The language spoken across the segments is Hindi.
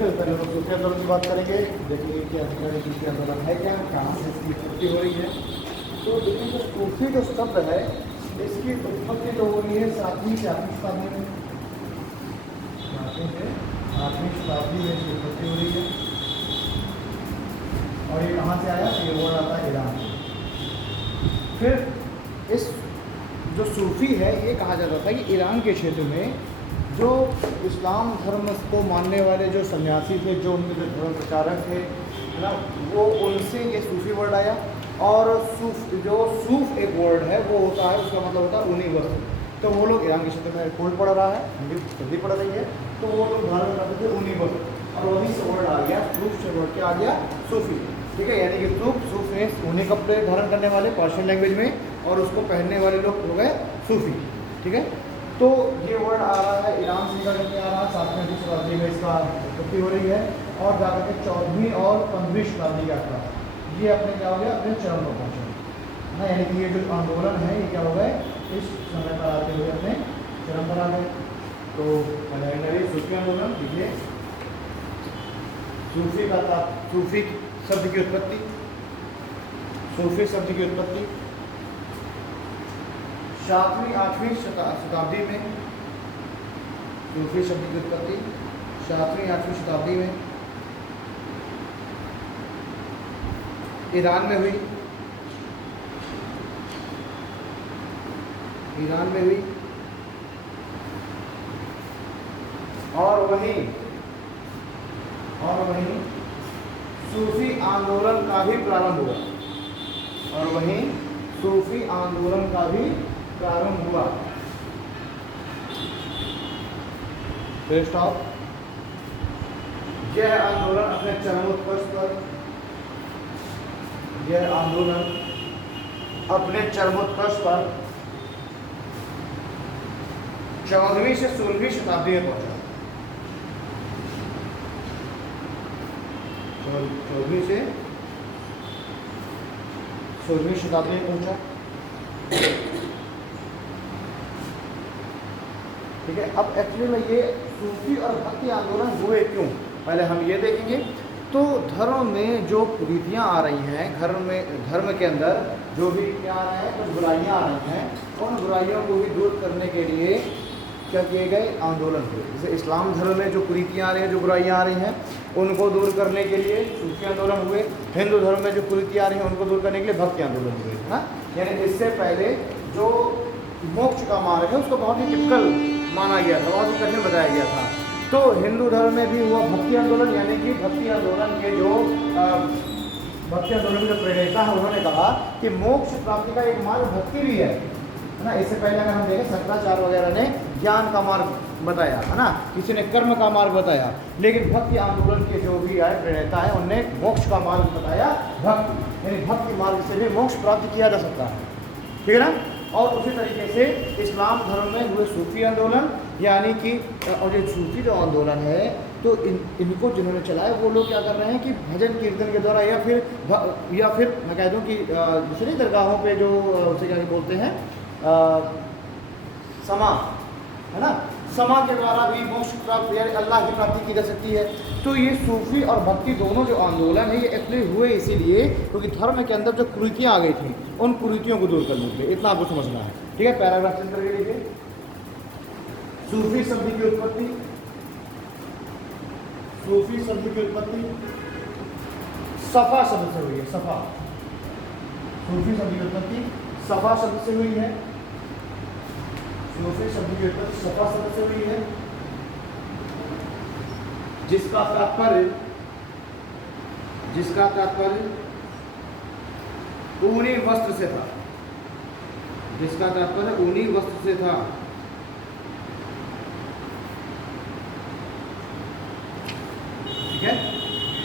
है। पहले हम सूफी आंदोलन की बात करेंगे, देखेंगे कि आखिरकार सूफी आंदोलन है क्या, कहाँ से इसकी उत्पत्ति हो रही है। तो देखिए जो सूफी जो शब्द है इसकी उत्पत्ति जो हो रही है 7वीं से 8वीं शताब्दी में, 7वीं से 8वीं शताब्दी में इसकी उत्पत्ति हो रही है। और ये कहाँ से आया, ये वर्ड आता है ईरान से। फिर इस जो सूफी है ये कहा जाता था कि ईरान के क्षेत्र में जो इस्लाम धर्म को मानने वाले जो सन्यासी थे, जो उनके जो धर्म प्रचारक थे, है ना, वो उनसे ये सूफी वर्ड आया। और जो सूफ एक वर्ड है वो होता है, उसका मतलब होता है ऊनी वस्त्र। तो वो लोग ईरान के क्षेत्र में कोल्ड पड़ रहा है, ठंडी पड़ रही है, तो वो लोग धारण करते थे ऊनी वस्त्र, और वहीं से वर्ड आ गया, सूफ से वर्ड क्या आ गया, सूफी। ठीक है, यानी कि सूफ में ऊनी कपड़े धारण करने वाले पर्शियन लैंग्वेज में, और उसको पहनने वाले लोग हो गए सूफी। ठीक है, तो ये वर्ड आ रहा है ईरान से निकल के आ रहा है, 7वीं शताब्दी में इसका उत्पत्ति हो रही है, और जाकर के 14वीं और 15वीं शताब्दी के आसपास ये अपने क्या हो गया, अपने चरम पर पहुँचे ना। यानी कि ये जो आंदोलन है ये क्या हो गए, इस समय पर आते हुए अपने चरम पर आ गए। तो लेजेंडरी सूफी आंदोलन, देखिए सूफी का सूफी शब्द की उत्पत्ति, सूफी शब्द की उत्पत्ति 7वीं 8वीं शताब्दी में, सूफी शब्द की उत्पत्ति 7वीं 8वीं शताब्दी में ईरान में हुई, ईरान में हुई। और वहीं सूफी आंदोलन का भी प्रारंभ हुआ, और वहीं सूफी आंदोलन का भी प्रारंभ हुआ। फिर स्टॉप। यह आंदोलन अपने चरमोत्कर्ष पर, यह आंदोलन अपने चरमोत्कर्ष पर 14वीं से 16वीं शताब्दी में पहुंचा। 14वीं से 16वीं शताब्दी में पहुंचा। ठीक है, अब एक्चुअली में ये सूफी और भक्ति आंदोलन हुए क्यों, पहले हम ये देखेंगे। तो धर्म में जो कुरीतियाँ आ रही हैं, धर्म के अंदर जो भी क्या आ रहा है, कुछ बुराइयाँ आ रही हैं, उन बुराइयों को भी दूर करने के लिए क्या किए गए, आंदोलन हुए। जैसे इस्लाम धर्म में जो कुरीतियाँ आ रही हैं, जो बुराइयाँ आ रही हैं, उनको दूर करने के लिए सूफी आंदोलन हुए। हिंदू धर्म में जो कुरीतियाँ आ रही हैं उनको दूर करने के लिए भक्ति आंदोलन हुए, है ना। यानी इससे पहले जो मोक्ष का मार्ग है उसको बहुत ही टिपिकल माना गया था, बहुत ही कठिन बताया गया था। तो हिंदू धर्म में भी हुआ भक्ति आंदोलन, यानी कि भक्ति आंदोलन के जो भक्ति आंदोलन के जो प्रेरणा है उन्होंने कहा कि मोक्ष प्राप्ति का एक मार्ग भक्ति भी है ना। इससे पहले अगर हम देखें शंकराचार्य वगैरह ने ज्ञान का मार्ग बताया, है ना, किसी ने कर्म का मार्ग बताया, लेकिन भक्ति आंदोलन के जो भी आए प्रेरणा है उनने मोक्ष का मार्ग बताया, भक्ति, यानी भक्ति मार्ग से भी मोक्ष प्राप्त किया जा सकता है। ठीक है ना। और उसी तरीके से इस्लाम धर्म में हुए सूफी आंदोलन, यानी कि और ये सूफी जो आंदोलन है तो इनको जिन्होंने चलाया वो लोग क्या कर रहे हैं कि भजन कीर्तन के द्वारा, या फिर मैं कह दूँ कि दूसरी दरगाहों पे जो उसे क्या बोलते हैं, समा, है ना, समा के द्वारा भी मोक्ष प्राप्त यानी अल्लाह की प्राप्ति की जा सकती है। तो ये सूफी और भक्ति दोनों जो आंदोलन है ये एक्चुअली हुए इसीलिए क्योंकि धर्म के अंदर जो कुरीतियाँ आ गई थी उन कुरीतियों को दूर करने के लिए, इतना आपको समझना है। ठीक है, पैराग्राफ चेंज करके लीजिए। सूफी शब्द की उत्पत्ति, सूफी शब्द की उत्पत्ति सफा शब्द से हुई है, सफा। सूफी शब्द की उत्पत्ति सफा शब्द से हुई है, सूफी शब्द की उत्पत्ति सफा शब्द से हुई है, जिसका तात्पर्य ऊनी वस्त्र से था, जिसका तात्पर्य ऊनी वस्त्र से था। ठीक है,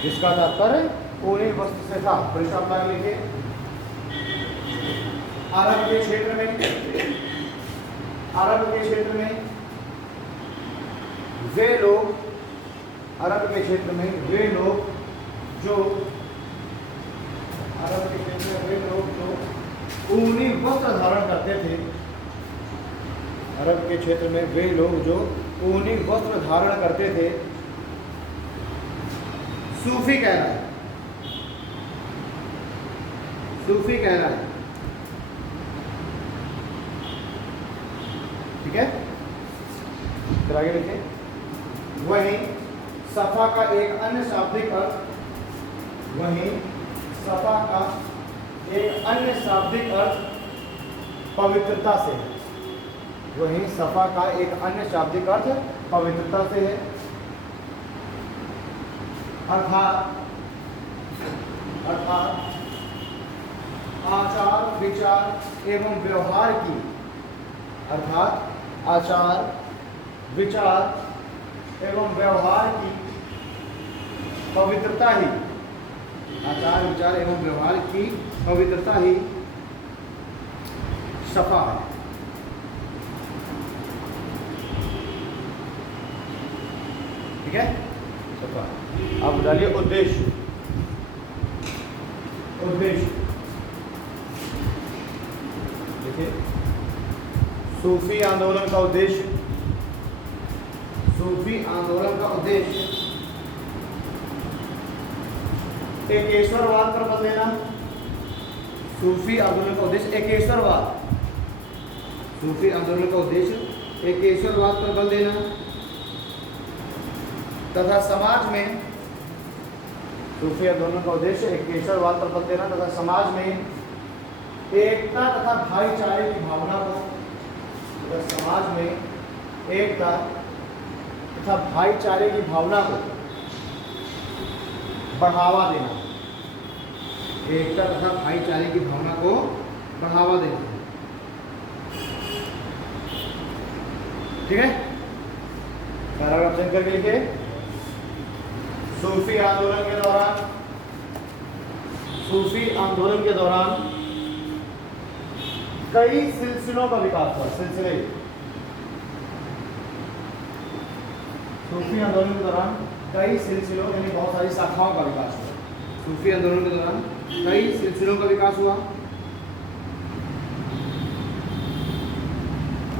जिसका तात्पर्य ऊनी वस्त्र से था। परिशाप मान लीजिए, अरब के क्षेत्र में वे लोग, अरब के क्षेत्र में वे लोग जो ऊनी वस्त्र धारण करते थे, अरब के क्षेत्र में वे लोग जो ऊनी वस्त्र धारण करते थे, सूफी कह रहा है, सूफी कह रहा है। ठीक है, फिर आगे लिखें। वहीं सफा का एक अन्य शाब्दिक अर्थ, वहीं सफा का एक अन्य शाब्दिक अर्थ पवित्रता से है। वहीं सफा का एक अन्य शाब्दिक अर्थ पवित्रता से है। अर्थात आचार विचार एवं व्यवहार की, अर्थात आचार विचार एवं व्यवहार की पवित्रता ही, आचार विचार एवं व्यवहार की पवित्रता ही सफा है। ठीक है, सफा। अब डालिए उद्देश्य, उद्देश्य देखिए, सूफी आंदोलन का उद्देश्य, सूफी आंदोलन का उद्देश्य एकेश्वरवाद पर बल देना। सूफी आंदोलन का उद्देश्य एकेश्वरवाद, सूफी आंदोलन का उद्देश्य एकेश्वरवाद पर बल देना तथा समाज में, सूफी आंदोलन का उद्देश्य एकेश्वरवाद पर बल देना तथा समाज में एकता तथा भाईचारे की भावना को, तथा समाज में एकता तथा भाईचारे की भावना को बढ़ावा देना, एकता तथा भाईचारे की भावना को बढ़ावा देना। ठीक है, पैराग्राफ चेंज करके लिखिए। सूफी आंदोलन के दौरान, सूफी आंदोलन के दौरान कई सिलसिलों का विकास हुआ, सिलसिले। सूफी आंदोलन के दौरान कई सिलसिलों यानी बहुत सारी शाखाओं का विकास हुआ। सूफी आंदोलन के दौरान कई सिलसिलों का विकास हुआ।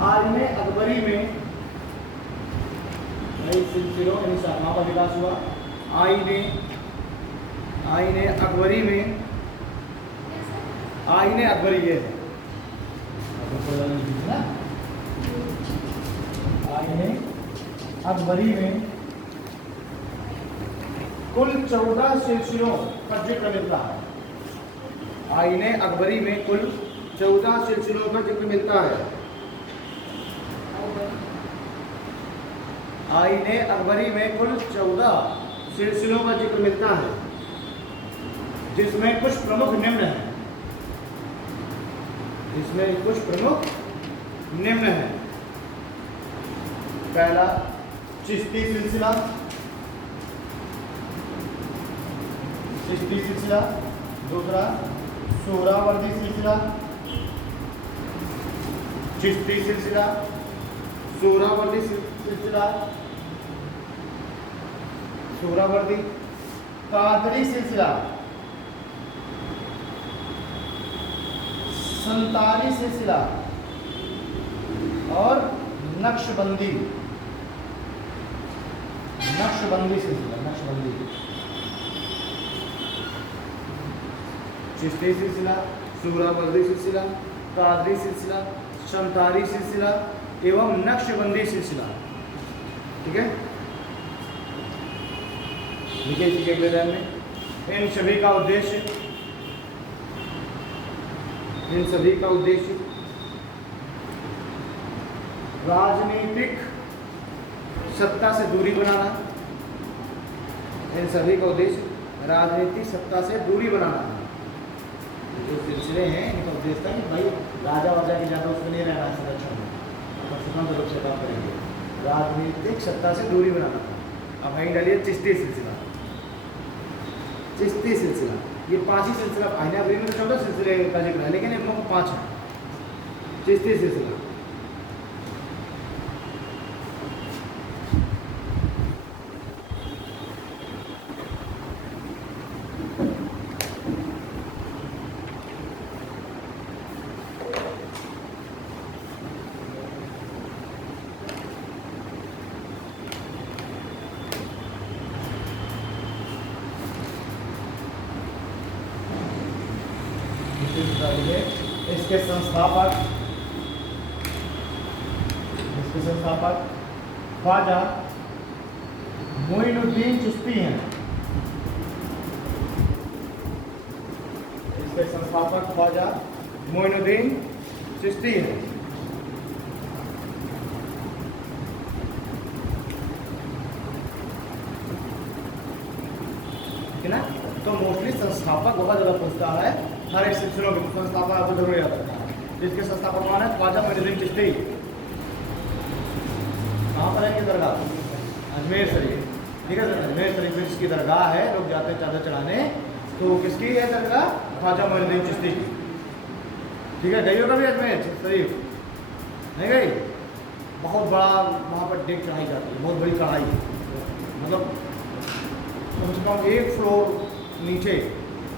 आईने अकबरी में कई सिलसिलों यानी शाखाओं का विकास हुआ। आईने अकबरी में, आईने अकबरी ये है, आईने अकबरी में कुल 14 सिलसिलों का जिक्र मिलता है। आईने अकबरी में कुल 14 सिलसिलों का जिक्र मिलता है। आईने अकबरी में कुल 14 सिलसिलों का जिक्र मिलता है, जिसमें कुछ प्रमुख निम्न है, जिसमें कुछ प्रमुख निम्न है। पहला चिश्ती सिलसिला, चिश्ती सिलसिला। दूसरा सोहरावर्दी सिलसिला, चिश्ती सिलसिला, सोहरावर्दी सिलसिला, सोहरावर्दी। कादरी सिलसिला, संताली सिलसिला और नक्शबंदी, नक्शबंदी सिलसिला, नक्शबंदी। चिश्ती सिलसिला, सोहरावर्दी सिलसिला, कादरी सिलसिला, संताली सिलसिला एवं नक्शबंदी सिलसिला। ठीक है, लिखिए इसी के अगले लाइन में। इन सभी का उद्देश्य, इन सभी का उद्देश्य राजनीतिक सत्ता से दूरी बनाना। इन सभी का उद्देश्य राजनीतिक सत्ता से दूरी बनाना। जो सिलसिले हैं इनका उद्देश्य था कि भाई राजा वाजा की ज़्यादा उसमें नहीं रहना, संरक्षण में स्वतंत्र रूप से काम करेंगे, राजनीतिक सत्ता से दूरी बनाना था। अब वहीं डालिए चिश्ती सिलसिला, चिश्ती सिलसिला। ये 5 ही सिलसिला, आईने अकबरी में तो 14 सिलसिले का जिक्र है, लेकिन इन लोगों को 5 है। चिश्ती सिलसिला, पढ़िए। इसके संस्थापक ख्वाजा मोइनुद्दीन चिश्ती हैं। इसके संस्थापक ख्वाजा मोइनुद्दीन चिश्ती हैं। ठीक है ना। तो मोस्टली संस्थापक बहुत ज़्यादा पूछता है हर एक सिलसिलों में, संस्थापक आपको जरूर याद रखना है। इसके संस्थापक कौन है? ख्वाजा मोइनुद्दीन चिश्ती। कहाँ पर है ये दरगाह? अजमेर शरीफ। ठीक है, अजमेर शरीफ में जिसकी दरगाह है, लोग जाते हैं चादर चढ़ाने, तो किसकी है दरगाह? ख्वाजा मोइनुद्दीन चिश्ती की। ठीक है, गई हो कभी अजमेर शरीफ? नहीं गई? बहुत बड़ा वहाँ पर डेग चढ़ाई जाती है, बहुत बड़ी कढ़ाई, मतलब कम से कम 1 फ्लोर नीचे,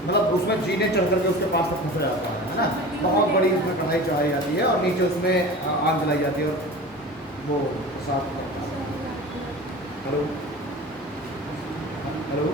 मतलब उसमें जीने चढ़ करके उसके पास तक पहुँचा जाता है ना। बहुत बड़ी उसमें कढ़ाई चढ़ाई जाती है और नीचे उसमें आग जलाई जाती है और वो साफ। हेलो हेलो,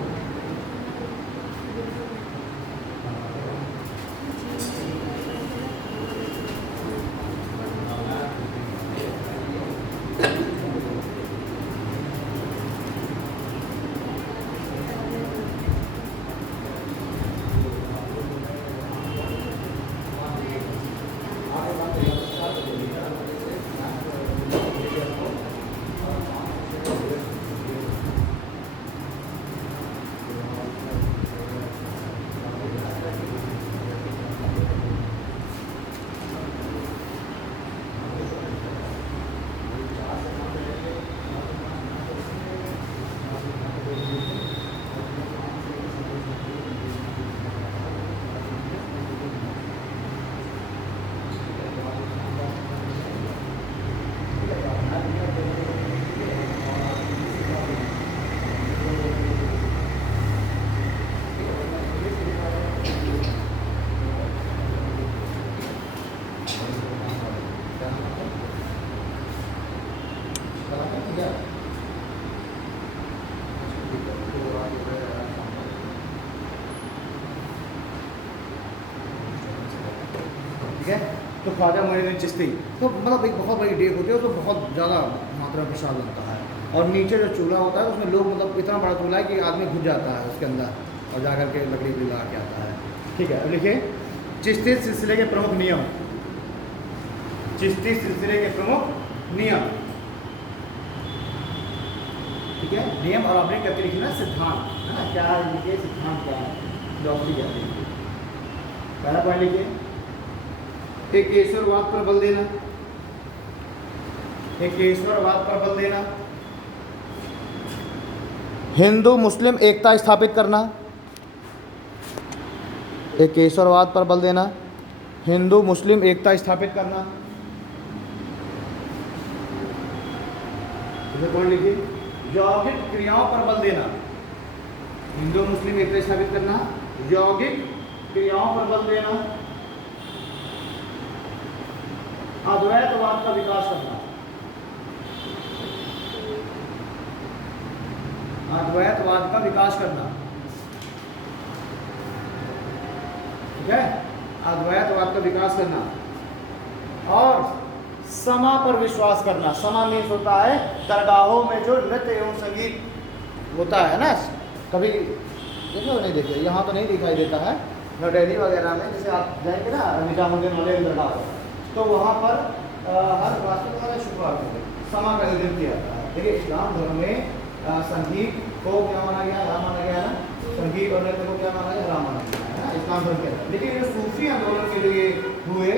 ठीक है। तो ख्वाजा मोइनुद्दीन चिश्ती तो मतलब एक बहुत बड़ी डेग होती है, उसमें बहुत ज़्यादा मात्रा में प्रसाद बनता है और नीचे जो चूल्हा होता है उसमें लोग मतलब इतना बड़ा चूल्हा है कि आदमी घुस जाता है उसके अंदर और जा कर के लकड़ी भी लगा के आता है। ठीक है, अब लिखिए चिश्ती सिलसिले के प्रमुख नियम। चिश्ती सिलसिले के प्रमुख नियम। ठीक है, नियम और आपने करके लिखना सिद्धांत, है ना। क्या है लिखिए, सिद्धांत क्या है, डॉक्टरी क्या है। पहला पॉइंट लिखिए, एकेश्वरवाद पर बल देना। एकेश्वरवाद पर बल देना। हिंदू मुस्लिम एकता स्थापित करना। एकेश्वरवाद पर बल देना, हिंदू मुस्लिम एकता स्थापित करना। कौन लिखिए, यौगिक क्रियाओं पर बल देना। हिंदू मुस्लिम एकता स्थापित करना, यौगिक क्रियाओं पर बल देना, अद्वैतवाद का विकास करना। अद्वैतवाद का विकास करना। ठीक है, अद्वैतवाद का विकास करना और समा पर विश्वास करना। समा मीन्स होता है दरगाहों में जो नृत्य एवं संगीत होता है ना, कभी देखो नहीं देखे, यहाँ तो नहीं दिखाई देता है, दिल्ली वगैरह में जैसे आप जाएंगे ना अमिता मंदिर वाले दरगाह, तो वहाँ पर हर राष्ट्र शुक्रवार को समा का आयोजन किया जाता है। देखिए इस्लाम धर्म में संगीत को क्या माना गया, हराम माना गया ना, संगीत और नृत्य को क्या माना गया, हराम माना गया है ना इस्लाम धर्म के अंदर। लेकिन ये सूफी आंदोलन के लिए हुए,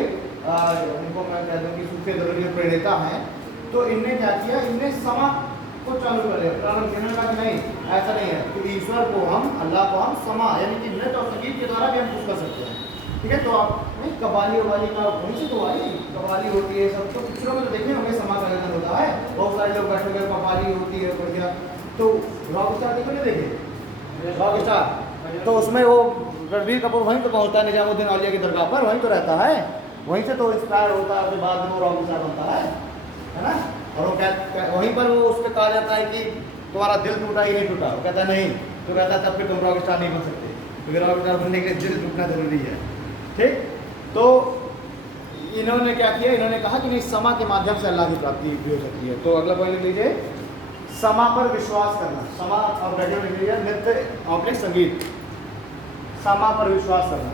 इनको मैं कहता हूँ कि सूफी आंदोलन के प्रेरणा हैं, तो इनने क्या किया, इनने समा को चालू कर दिया। प्रारंभ करने का नहीं, ऐसा नहीं है कि ईश्वर को हम, अल्लाह को हम समा यानी कि नृत्य और संगीत के द्वारा भी हम कुछ कर सकते हैं। ठीक है, तो आप नहीं कबाली वबाली का वहीं से तो आई, कबाली होती है सब, तो पिक्चरों में तो देखने होंगे समा का आयोजन होता है, बहुत सारे लोग बैठे हुए कबाली होती है बढ़िया। तो रॉक स्टार देखो, नहीं देखे रॉक स्टार, तो उसमें वो रणबीर कपूर वहीं तो पहुँचता है निजामुद्दीन औलिया की दरगाह पर, वहीं तो रहता है, वहीं से तो इंस्पायर होता है, फिर बाद में वो रॉक स्टार बनता है ना। और वो क्या वहीं पर वो उस पर कहा जाता है कि तुम्हारा दिल टूटा ही नहीं टूटा, वो कहता है नहीं, तो कहता है तब फिर तुम रॉक स्टार नहीं बन सकते, क्योंकि रॉक स्टार बनने के लिए दिल टूटना जरूरी है। ठीक, तो इन्होंने क्या किया, इन्होंने कहा कि नहीं समा के माध्यम से अल्लाह की प्राप्ति भी हो सकती है। तो अगला पॉइंट लिख लीजिए, समा पर विश्वास करना। समा और ब्रैकेट में लिख लीजिए नृत्य ऑब्लिक संगीत, समा पर विश्वास करना।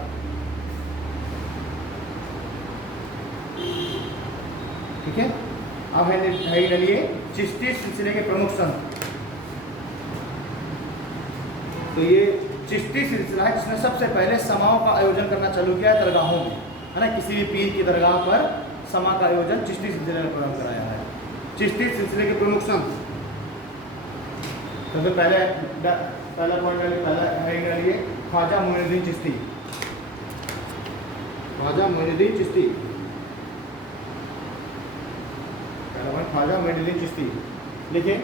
ठीक है, अब है डलिए चिश्ती सिलसिले के प्रमुख संत। तो ये चिश्ती सिलसिला है जिसने सबसे पहले समाओं का आयोजन करना चालू किया है दरगाहों में, है ना। किसी भी पीर की दरगाह पर समा का आयोजन चिश्ती सिलसिले ने प्रारंभ कराया है। चिश्ती सिलसिले के प्रमुख संत, सबसे पहला पॉइंट पहला है ये ख्वाजा मोइनुद्दीन चिश्ती। ख्वाजा मोइनुद्दीन चिश्ती, पहला पॉइंट ख्वाजा मोइनुद्दीन चिश्ती। लिखिए,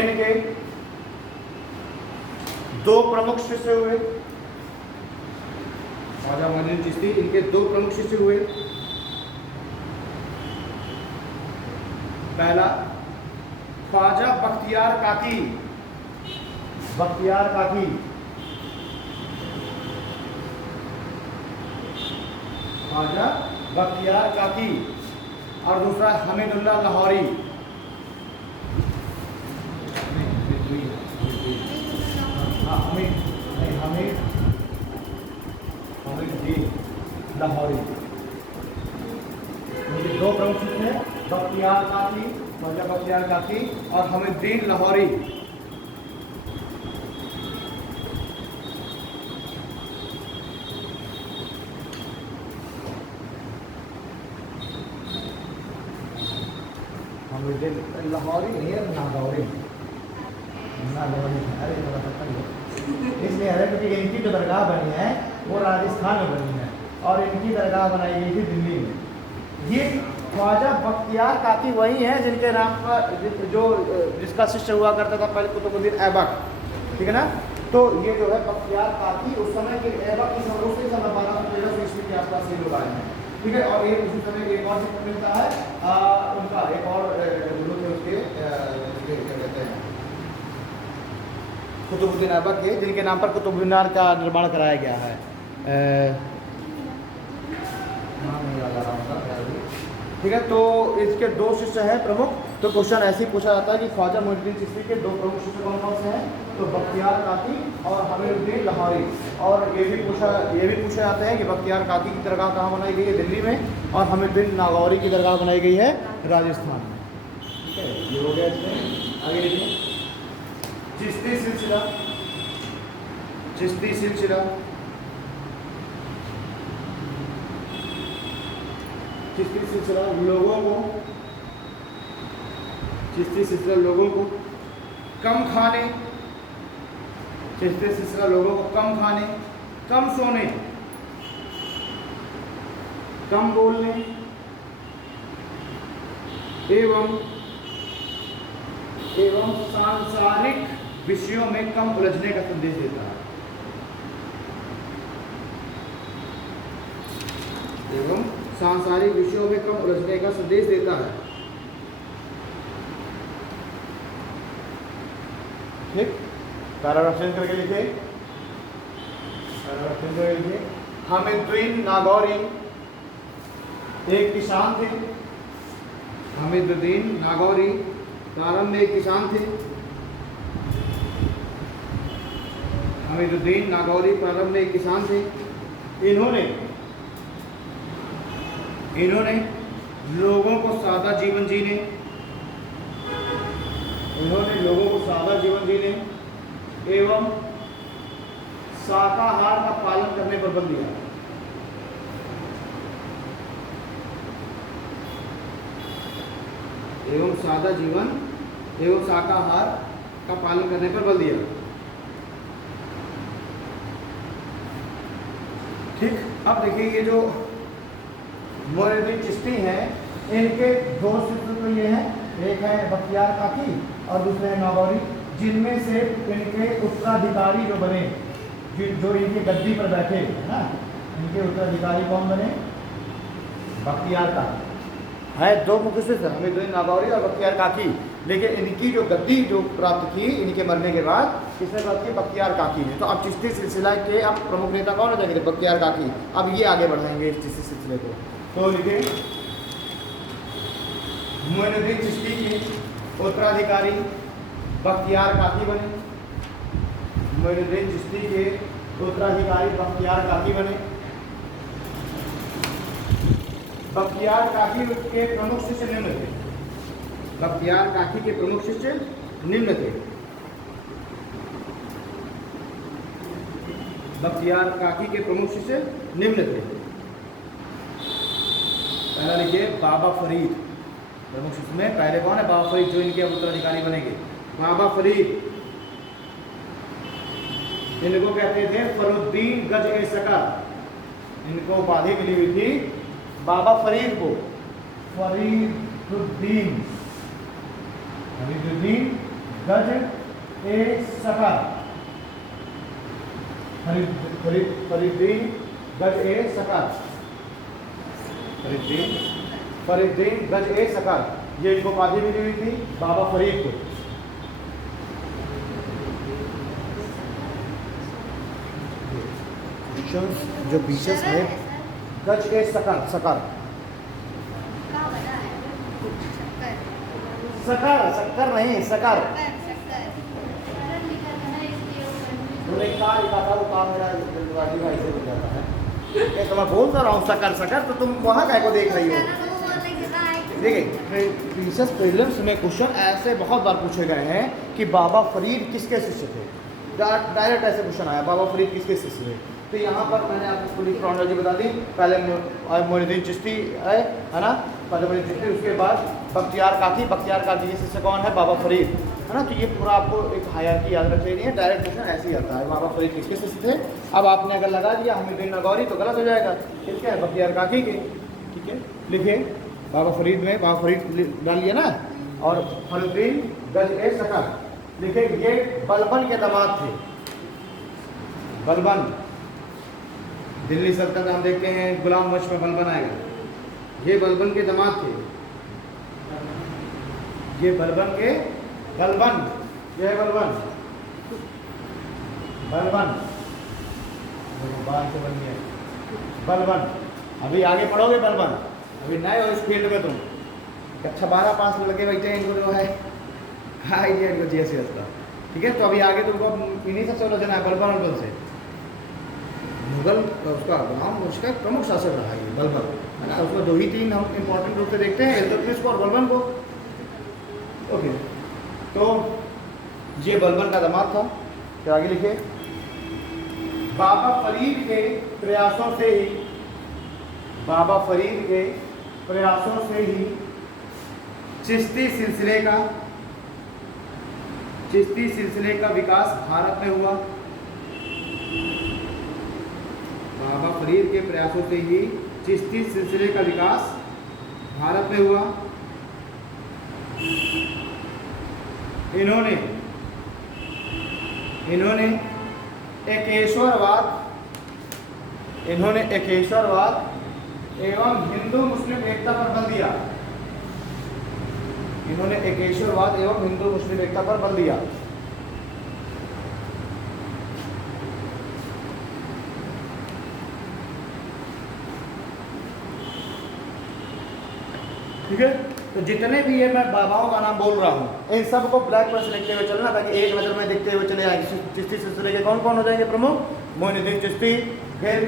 इनके दो प्रमुख शिष्य हुए। ख्वाजा मोइनुद्दीन चिश्ती, इनके दो प्रमुख शिष्य हुए। पहला ख्वाजा बख्तियार काकी। बख्तियार काकी, ख्वाजा बख्तियार काकी, और दूसरा हमीदुल्लाह लाहौरी। हमीदुद्दीन लाहौरी, ये दो प्रमुख शिष्य हैं, बख्तियार काकी, ख्वाजा बख्तियार काकी और हमीदुद्दीन लाहौरी। हमीदुद्दीन लाहौरी नहीं है, नागौरी। अरे इसलिए है क्योंकि इनकी जो दरगाह बनी है वो राजस्थान में बनी है और इनकी दरगाह बनाई गई थी दिल्ली में। ये ख्वाजा बख्तियार काकी वही है जिनके नाम पर जो जिसका शिष्य हुआ करता था पहले कुतुबुद्दीन ऐबक, ठीक है ना। तो ये जो है बख्तियार काकी उस समय के ऐबक की समय उसी समय 1213 ईस्वी के आसपास ये लोग आए हैं, ठीक है। और ये उसी समय एक और चित्र मिलता है उनका एक और गुरु थे उसके क्या कहते हैं कुतुबुद्दीन ऐबक के, जिनके नाम पर कुतुब मीनार का निर्माण कराया गया है। ठीक है, तो इसके दो शिष्य हैं प्रमुख। तो क्वेश्चन ऐसे ही पूछा जाता है कि ख्वाजा मोइनुद्दीन चिश्ती के दो प्रमुख शिष्य कौन कौन से हैं, तो बख्तियार काकी और हमीदुद्दीन लाहौरी। और ये भी पूछा जाते हैं कि बख्तियार काकी की दरगाह कहाँ बनाई गई है, दिल्ली में, और हमीदुद्दीन नागौरी की दरगाह बनाई गई है राजस्थान में। ठीक है, ये हो गया इसमें। आगे देखिए, चिश्ती सिलसिला। चिश्ती सिलसिला, चिश्ती सिलसिला लोगों को कम खाने, चिश्ती सिलसिला लोगों को कम खाने, कम सोने, कम बोलने एवं सांसारिक विषयों में कम उलझने का संदेश देता है। एवं सांसारिक विषयों में कम उलझने का संदेश देता है। ठीक, पैराग्राफ चेंज करके लिखे, हमीदुद्दीन नागौरी एक किसान थे। हमीदुद्दीन नागौरी प्रारंभ में एक किसान थे। हमीदुद्दीन नागौरी प्रारंभ में एक किसान थे। इन्होंने लोगों को सादा जीवन जीने एवं शाकाहार का पालन करने पर बल दिया। एवं सादा जीवन एवं शाकाहार का पालन करने पर बल दिया। ठीक, अब देखिए ये जो मोइनुद्दीन चिश्ती हैं, इनके दो शिष्य तो ये हैं, एक है बख्तियार काकी और दूसरे हैं नागौरी, जिनमें से इनके उत्तराधिकारी जो बने, जो इनकी गद्दी पर बैठे है ना, इनके उत्तराधिकारी कौन बने, बख्तियार काकी। है दो मुख्य शिष्य हमीदुद्दीन नागौरी और बख्तियार काकी, लेकिन इनकी जो गद्दी जो प्राप्त की इनके मरने के बाद किसने प्राप्त की? बख्तियार काकी ने। तो अब चिश्ती सिलसिला के अब प्रमुख नेता कौन हो जाएंगे? बख्तियार काकी। अब ये आगे बढ़ाएंगे इस चिश्ती सिलसिले को। तो लिखे मोइनुद्दीन चिश्ती के उत्तराधिकारी बख्तियार काकी बने। मोइनुद्दीन चिश्ती के उत्तराधिकारी बख्तियार काकी बने। बख्तियार काकी के प्रमुख शिष्य निम्न थे। बख्तियार काकी के प्रमुख शिष्य निम्न थे। बख्तियार काकी के प्रमुख शिष्य निम्न थे। पहला लिखिए बाबा फरीद। प्रमुख शिष्य में पहले कौन है? बाबा फरीद, जो इनके उत्तराधिकारी बनेंगे। बाबा फरीद इनको कहते थे फरुद्दीन गज ए सकर। इनको उपाधि मिली हुई थी बाबा फरीद को फरीदुद्दीन गज ए सकर। फरीदुद्दीन गज ए सकर। फरीदुद्दीन गज ए सकर, ये इनको उपाधि मिली हुई थी बाबा फरीद को। जो बीशस है गज ए सकर। सकर सकर शक्कर नहीं सकर। तो मैं बोल तो रहा हूँ सकर सकर, तो तुम वहाँ काय को देख रही हो? देखिए बीशस प्रीलिम्स में क्वेश्चन ऐसे बहुत बार पूछे गए हैं कि बाबा फरीद किसके शिष्य थे। डायरेक्ट ऐसे क्वेश्चन आया बाबा फरीद किसके शिष्य थे। तो यहाँ पर मैंने आपको पूरी क्रोनोलॉजी बता दी। पहले मोइनुद्दीन चिश्ती है ना, पहले मोइनुद्दीन चिश्ती, उसके बाद बख्तियार काकी। बख्तियार काकी के शिष्य कौन है? बाबा फरीद, है ना। तो ये पूरा आपको एक हायरार्की याद रख लेनी है। डायरेक्ट क्वेश्चन ऐसे ही आता है बाबा फरीद किसके शिष्य थे। अब आपने अगर लगा दिया हमीदुद्दीन नागौरी तो गलत हो जाएगा। ठीक है, बख्तियार काकी के। ठीक है, लिखे बाबा फरीद में बाबा फरीद डाल लिया ना, और फरुद्दीन गज ए सकर। लिखे ये बलबन के दामाद थे। बलबन दिल्ली सल्तनत हम देखते हैं गुलाम वंश में बलबन आएगा। ये बलबन के दामाद थे। ये बलबन के बलबन, ये है बलबन। बलबन से बन गया बलबन। अभी आगे पढ़ोगे बलबन, अभी नए हो इस फील्ड में तुम। अच्छा 12 पास लड़के बैठे हैं, इनको जो है आइडिया इनको जीएस का। ठीक है, तो अभी आगे तुमको इन्हीं सबसे उलझना है बलबन और से। मुगल उसका गुलाम उसका प्रमुख शासक रहा ये बलबन, है ना। उसमें 2 ही 3 हम इंपॉर्टेंट रूप से देखते हैं, इल्तुतमिश को और बलबन को। ओके, तो ये बलबन का दामाद था। फिर आगे लिखिए बाबा फरीद के प्रयासों से ही, बाबा फरीद के प्रयासों से ही चिश्ती सिलसिले का विकास भारत में हुआ। बाबा फरीद के प्रयासों से ही चिश्ती सिलसिले का विकास भारत में हुआ। इन्होंने एकेश्वरवाद एवं हिंदू मुस्लिम एकता पर बल दिया। इन्होंने एकेश्वरवाद एवं हिंदू मुस्लिम एकता पर बल दिया। ठीक है, तो जितने भी ये मैं बाबाओं का नाम बोल रहा हूँ इन सबको ब्लैक पेन से लिखते हुए चलना, ताकि एक नज़र में दिखते हुए चले आएंगे। चिश्ती सिलसिले के कौन कौन हो जाएंगे प्रमुख? मोइनुद्दीन चिश्ती, फिर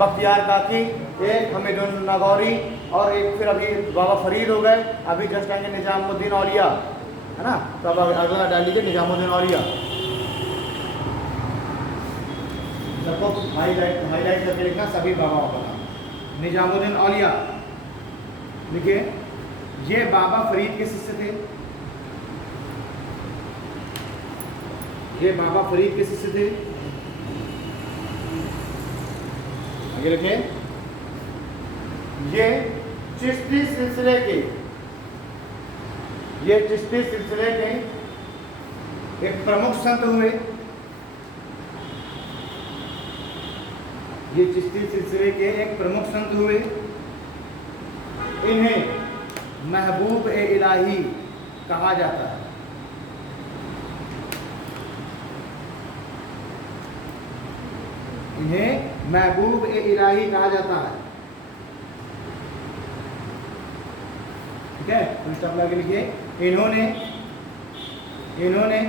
बख्तियार काकी, एक हमीदुद्दीन नागौरी, और एक फिर अभी बाबा फरीद हो गए। अभी जस्ट आएंगे निजामुद्दीन औलिया, है ना। तो अब अगला डाल लीजिए निजामुद्दीन औलिया। सबको हाईलाइट करके लिखना सभी बाबाओं का नाम। निजामुद्दीन औलिया लिखिए, ये बाबा फरीद के शिष्य थे। ये बाबा फरीद के शिष्य थे। आगे लिखिए, ये चिश्ती सिलसिले के एक प्रमुख संत हुए। ये चिश्ती सिलसिले के एक प्रमुख संत हुए। इन्हें महबूब ए इलाही कहा जाता है। इन्हें महबूब ए इलाही कहा जाता है। ठीक है, आगे लिखिए, इन्होंने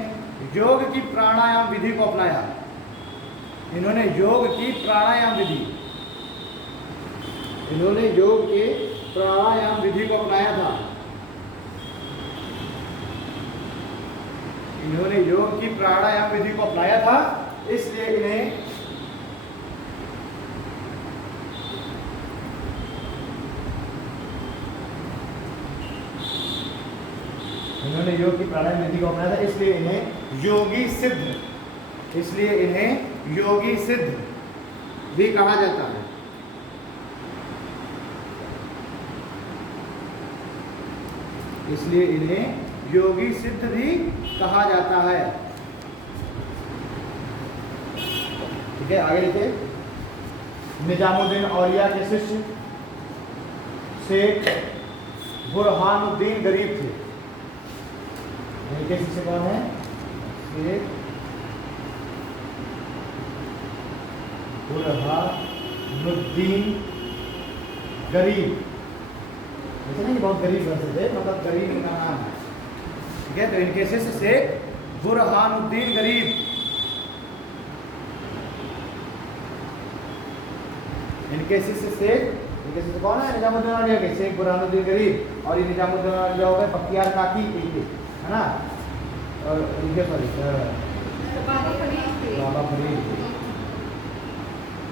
योग की प्राणायाम विधि को अपनाया। इन्होंने योग की प्राणायाम विधि, इन्होंने योग के प्राणायाम विधि को अपनाया था। इन्होंने योग की प्राणायाम विधि को अपनाया था, इसलिए इन्होंने योग की प्राणायाम विधि को अपनाया था, इसलिए इन्हें योगी सिद्ध, इसलिए इन्हें योगी सिद्ध भी कहा जाता है। इसलिए इन्हें योगी सिद्ध भी कहा जाता है। ठीक है, आगे लिखिए, निजामुद्दीन औलिया के शिष्य शेख बुरहानुद्दीन गरीब थे। इनके शिष्य कौन है? शेख बुरहानुद्दीन गरीब। ऐसे नहीं बहुत गरीब बनते थे, मतलब गरीब इनका नाम है। ठीक है, तो इनके शिष्य शेख बुरहानुद्दीन गरीब। इनके शिष्य कौन है? निजामुद्दीन औलिया के शेख बुरहानुद्दीन गरीब। और ये निजामुद्दीन औलिया हो गए बख्तियार काकी के, है ना। और इनके बाबा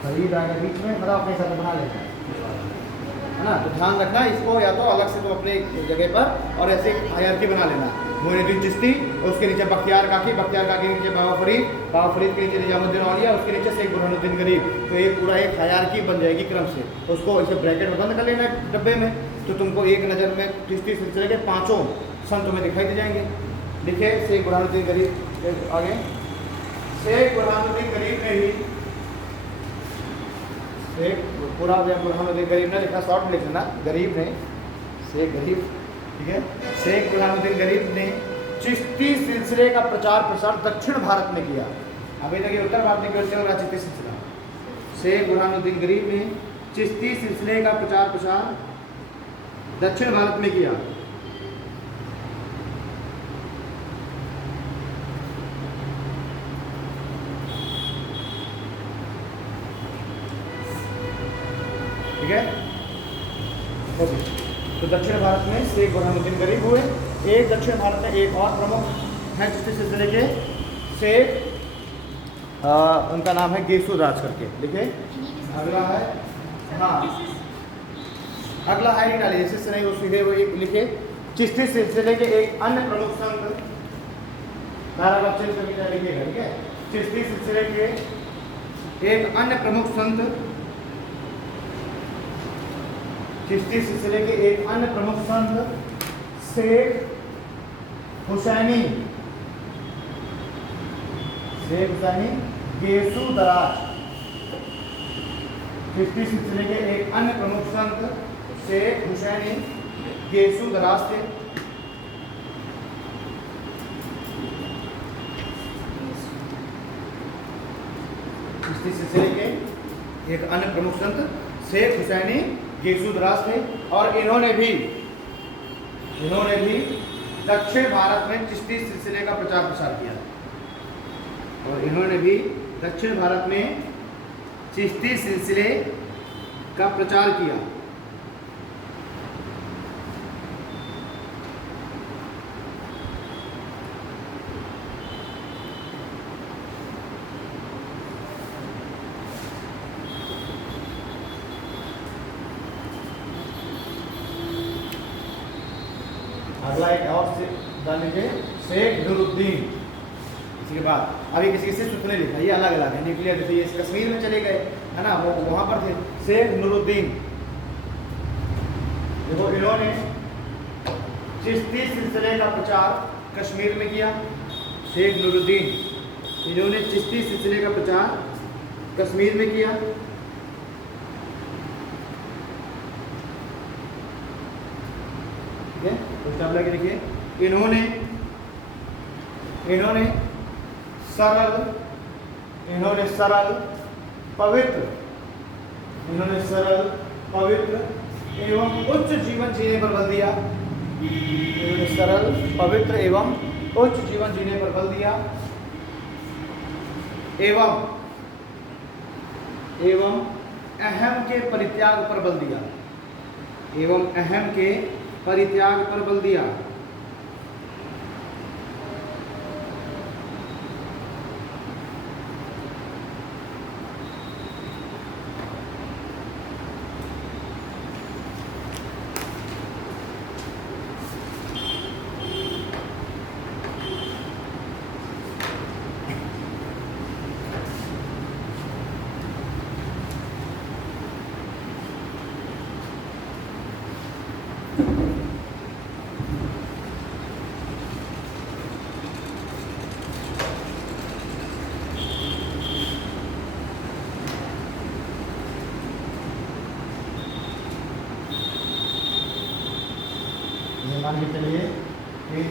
फरीद आगे बीच में, मतलब अपने साथ बना लेते हैं, है ना। तो ध्यान रखना इसको, या तो अलग से तुम अपने जगह पर और ऐसे हायरार्की बना लेना। मोइनुद्दीन चिश्ती, उसके नीचे बख्तियार काकी के नीचे बाबा फरीद के नीचे निजामुद्दीन औलिया, उसके नीचे शेख बुरहानुद्दीन गरीब। तो ये पूरा एक हायरार्की बन जाएगी क्रम से। उसको इसे ब्रैकेट में बंद कर लेना डब्बे में, तो तुमको एक नज़र में चिश्ती सिलसिले के पाँचों संत तुम्हें दिखाई दे जाएंगे। लिखे शेख बुरहानुद्दीन गरीब। आगे, शेख बुरहानुद्दीन गरीब ने ही, शेख पूरा बुरहानुद्दीन गरीब ने लिखना, शॉर्ट में लिख लेना, गरीब ने, शेख गरीब। ठीक है, शेख बुरहानुद्दीन गरीब ने चिश्ती सिलसिले का प्रचार प्रसार दक्षिण भारत में किया। अभी तक ये उत्तर भारत में क्यों चल रहा चिश्ती सिलसिला? शेख बुरहानुद्दीन गरीब ने चिश्ती सिलसिले का प्रचार प्रसार दक्षिण भारत में किया। ठीक है, ओके। तो दक्षिण भारत में शेख बुरहानुद्दीन गरीब हुए। एक दक्षिण भारत में एक और प्रमुख है चिश्ती सिलसिले के, शेख, उनका नाम है गेसू राज करके। लिखे, अगला है, हाँ अगला है नहीं डालिए, शिष्य नहीं, वो सीधे वो एक लिखे, चिश्ती सिलसिले के एक अन्य प्रमुख संत, लिखिएगा। ठीक है, चिश्ती सिलसिले के एक अन्य प्रमुख संत, चिश्ती सिलसिले के एक अन्य प्रमुख संत शेख हुसैनी गेसू दराज। चिश्ती सिलसिले के एक अन्य प्रमुख संत शेख हुसैनी गेसू दराज थे। चिश्ती सिलसिले के एक अन्य प्रमुख संत शेख हुसैनी गेसू दराज थे। और इन्होंने भी दक्षिण भारत में चिश्ती सिलसिले का प्रचार प्रसार किया। और इन्होंने भी दक्षिण भारत में चिश्ती सिलसिले का प्रचार किया। अगला एक और से जान लीजिए, शेख नूरुद्दीन। इसके बाद अभी किसी से सुनने लिखा, ये अलग अलग है, न्यूक्लियर। जैसे ये कश्मीर में चले गए, है ना, वो वहाँ पर थे। शेख नूरुद्दीन, देखो इन्होंने चिश्ती सिलसिले का प्रचार कश्मीर में किया। शेख नूरुद्दीन, इन्होंने चिश्ती सिलसिले का प्रचार कश्मीर में किया। मुकाबला के देखिए, इन्होंने सरल पवित्र एवं उच्च जीवन जीने पर बल दिया। इन्होंने सरल पवित्र एवं उच्च जीवन जीने पर बल दिया एवं अहम के परित्याग पर बल दिया। मान के चलिए कि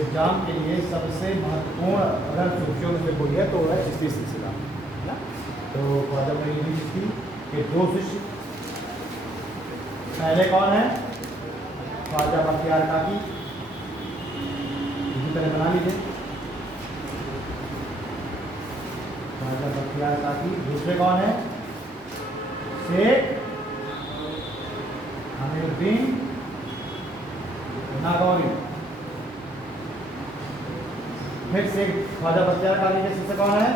एग्जाम के लिए सबसे महत्वपूर्ण अगर सूचियों में से कोई है तो है चिश्ती सिलसिला, है ना। तो ख्वाजा मोइनुद्दीन चिश्ती के दो शिष्य, पहले कौन है? ख्वाजा बख्तियार काकी, इसी तरह बना लीजिए, ख्वाजा बख्तियार काकी। दूसरे कौन है? शेख अमीरुद्दीन नागौरी। फिर से ख्वाजा बख्तियार काकी के शिष्य कौन है?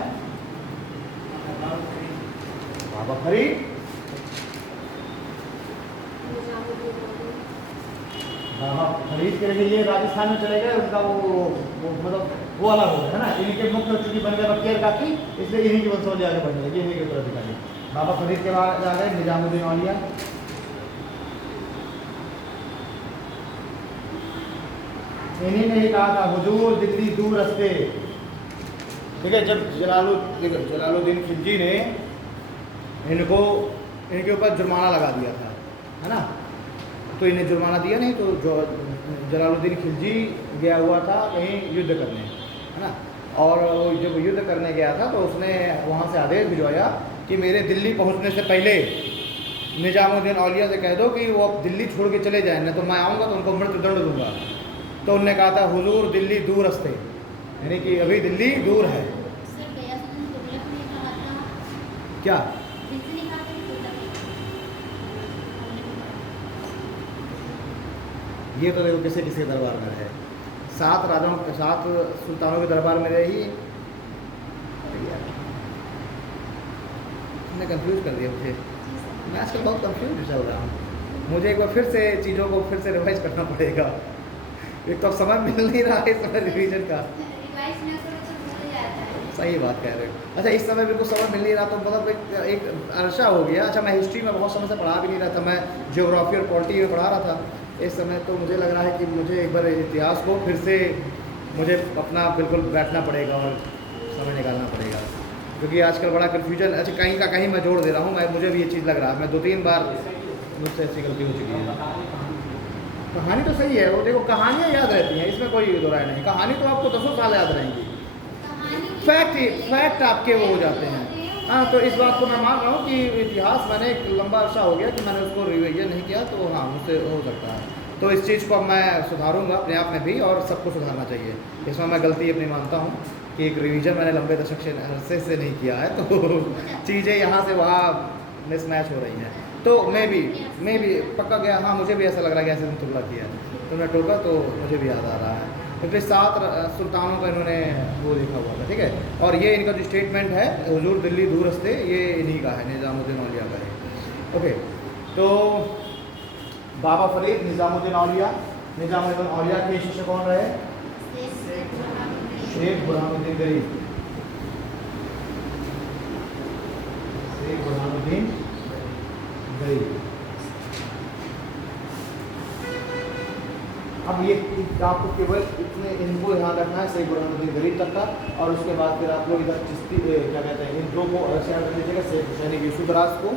बाबा फरीद। बाबा फरीद के लिए ये राजस्थान में चले गए, उनका वो मतलब वो अलग हो गया, है ना। इन्हीं के मुख्य चूंकि बन गए बख्तियार काकी, इसलिए इन्हीं की वंशावली आगे बढ़ने लगी, इन्हीं के उत्तराधिकारी। बाबा फरीद के बाद आ गए निजामुद्दीन औलिया। इन्हीं ने कहा था हुजूर दिल्ली दूर रस्ते, ठीक है। जब जलालुद्दीन खिलजी ने इनके ऊपर जुर्माना लगा दिया था, है ना। तो इन्हें जुर्माना दिया नहीं, तो जो जलालुद्दीन खिलजी गया हुआ था कहीं युद्ध करने, है ना। और जब युद्ध करने गया था तो उसने वहाँ से आदेश भिजवाया कि मेरे दिल्ली पहुँचने से पहले निजामुद्दीन औलिया से कह दो कि वो अब दिल्ली छोड़ के चले जाए, नहीं तो मैं आऊँगा तो उनको मृत्युदंड दूंगा। तो उन्होंने कहा था हुजूर दिल्ली दूर रस्ते, यानी कि अभी दिल्ली दूर है। क्या ये तो देखो किसी किसी दरबार में है, 7 राजाओं के 7 सुल्तानों के दरबार में रही। तुमने कंफ्यूज कर दिया मुझे, मैं आजकल बहुत कंफ्यूज चल रहा हूँ। मुझे एक बार फिर से चीज़ों को फिर से रिवाइज करना पड़ेगा। एक तो समय मिल नहीं रहा है इस समय रिवीजन का। सही बात कह रहे हो। अच्छा, इस समय बिल्कुल समय मिल नहीं रहा, तो मतलब एक अरसा हो गया। अच्छा, मैं हिस्ट्री में बहुत समय से पढ़ा भी नहीं रहा था, मैं ज्योग्राफी और पॉलिटी में पढ़ा रहा था इस समय। तो मुझे लग रहा है कि मुझे एक बार इतिहास को फिर से मुझे अपना बिल्कुल बैठना पड़ेगा और समय निकालना पड़ेगा, क्योंकि आजकल बड़ा कन्फ्यूजन। अच्छा, कहीं का कहीं मैं जोड़ दे रहा हूँ, मुझे भी ये चीज़ लग रहा है। मैं 2-3 बार मुझसे ऐसी गलती हो चुकी है। कहानी तो सही है, वो देखो कहानियाँ याद रहती हैं, इसमें कोई दो राय नहीं। कहानी तो आपको 10 साल याद रहेंगी, फैक्ट आपके वो हो जाते हैं। हाँ, तो इस बात को मैं मान रहा हूँ कि इतिहास मैंने एक लंबा अर्सा हो गया कि मैंने उसको रिवीजन नहीं किया, तो हाँ मुझसे हो सकता है। तो इस चीज़ को अब मैं सुधारूंगा अपने आप में भी, और सबको सुधारना चाहिए। इसमें मैं गलती अपनी मानता हूँ कि एक रिवीजन मैंने लंबे दशक से अरसे से नहीं किया है, तो चीज़ें यहाँ से वहाँ मिसमैच हो रही हैं। तो मैं भी पक्का गया, हाँ मुझे भी ऐसा लग रहा है कि ऐसे टुकड़ा किया, तुमने टोका तो मुझे भी याद आ रहा है, क्योंकि 7 सुल्तानों का इन्होंने वो लिखा हुआ था, ठीक है। और ये इनका जो स्टेटमेंट है हुजूर दिल्ली दूर रस्ते, ये इन्हीं का है, निज़ामुद्दीन औलिया का है। ओके, तो बाबा फरीद, निज़ामुद्दीन औलिया के शिष्य कौन रहे? शेख बुरहानुद्दीन गरीब। शेख बुरहानुद्दीन गरीब। अब ये आपको केवल इतने इनको ध्यान रखना है, शेख बुरहानुद्दीन गरीब तक का। और उसके बाद फिर आप लोग इधर चिश्ती क्या कहते हैं, इन दो को शेख हुसैन यूसुफ दराज को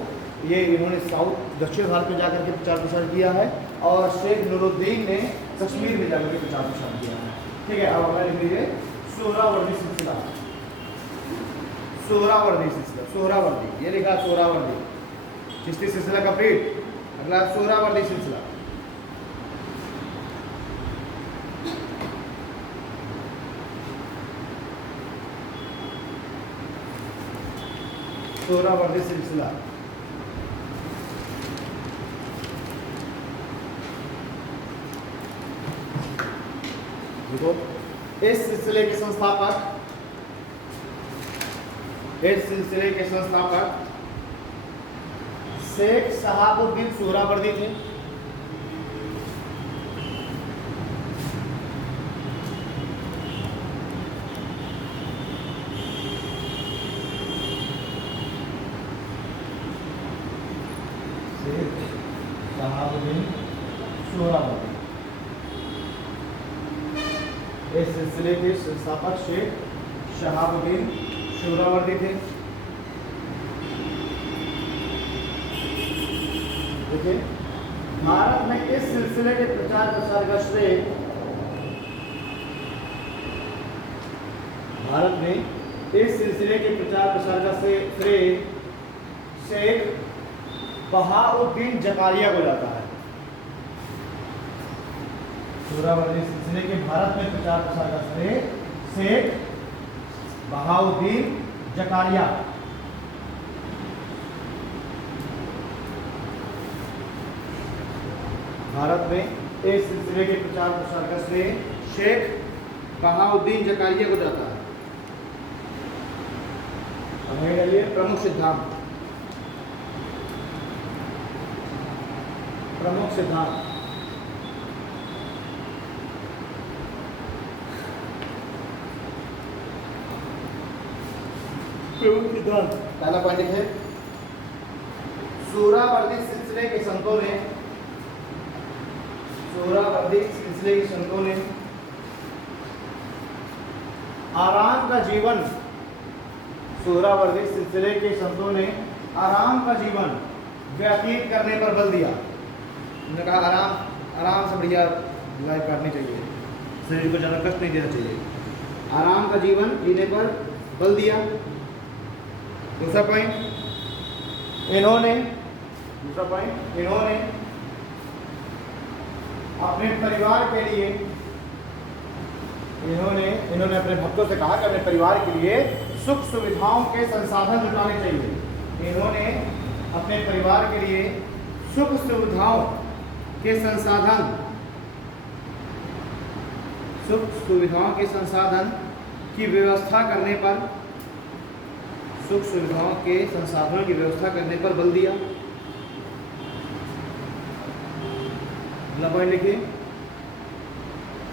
ये इन्होंने साउथ दक्षिण भारत में जाकर के प्रचार प्रसार किया है, और शेख नूरुद्दीन ने कश्मीर में जाकर के प्रचार प्रसार किया है। ठीक है, अब हमें लिख लीजिए सोहरावर्दी सिलसिला। सोहरावर्दी सिलसिला, सोहरावर्दी, ये लिखा सोहरावर्दी, चिश्ती सिलसिला कंप्लीट। अगला सोहरावर्दी सिलसिला। सोहरावर्दी सिलसिला देखो, इस सिलसिले के संस्थापक शेख शहाबुद्दीन सोहरावर्दी थे। शेख शहाबुद्दीन सोहरावर्दी, इस सिलसिले के संस्थापक शेख शहाबुद्दीन सोहरावर्दी थे। देखिए, भारत में इस सिलसिले के प्रचार प्रसार का श्रेय, भारत में इस सिलसिले के प्रचार प्रसार का श्रेय शेख बहाउद्दीन जकारिया को जाता है। सोहरावर्दी सिलसिले के भारत में प्रचार प्रसार का श्रेय शेख बहाउद्दीन जकारिया। भारत में इस सिलसिले के प्रचार प्रसार का श्रेय शेख बहाउद्दीन जकारिया को जाता है। अब है ये प्रमुख सिद्धांत। प्रमुख सिद्धांत, प्रमुख सिद्धांत, पहला पॉइंट है सोहरावर्दी सिलसिले के संतों ने, सोहरावर्दी सिलसिले के संतों ने आराम का जीवन, सोहरावर्दी सिलसिले के संतों ने आराम का जीवन व्यतीत करने पर बल दिया। उन्होंने कहा आराम से बढ़िया लाइफ काटनी चाहिए, शरीर को ज़्यादा कष्ट नहीं देना चाहिए, आराम का जीवन जीने पर बल दिया। दूसरा पॉइंट, इन्होंने अपने परिवार के लिए, इन्होंने अपने भक्तों से कहा कि अपने परिवार के लिए सुख सुविधाओं के संसाधन जुटाने चाहिए। इन्होंने अपने परिवार के लिए सुख सुविधाओं के संसाधन की व्यवस्था करने पर, सुख सुविधाओं के संसाधनों की व्यवस्था करने पर बल दिया। अगला पॉइंट लिखिए,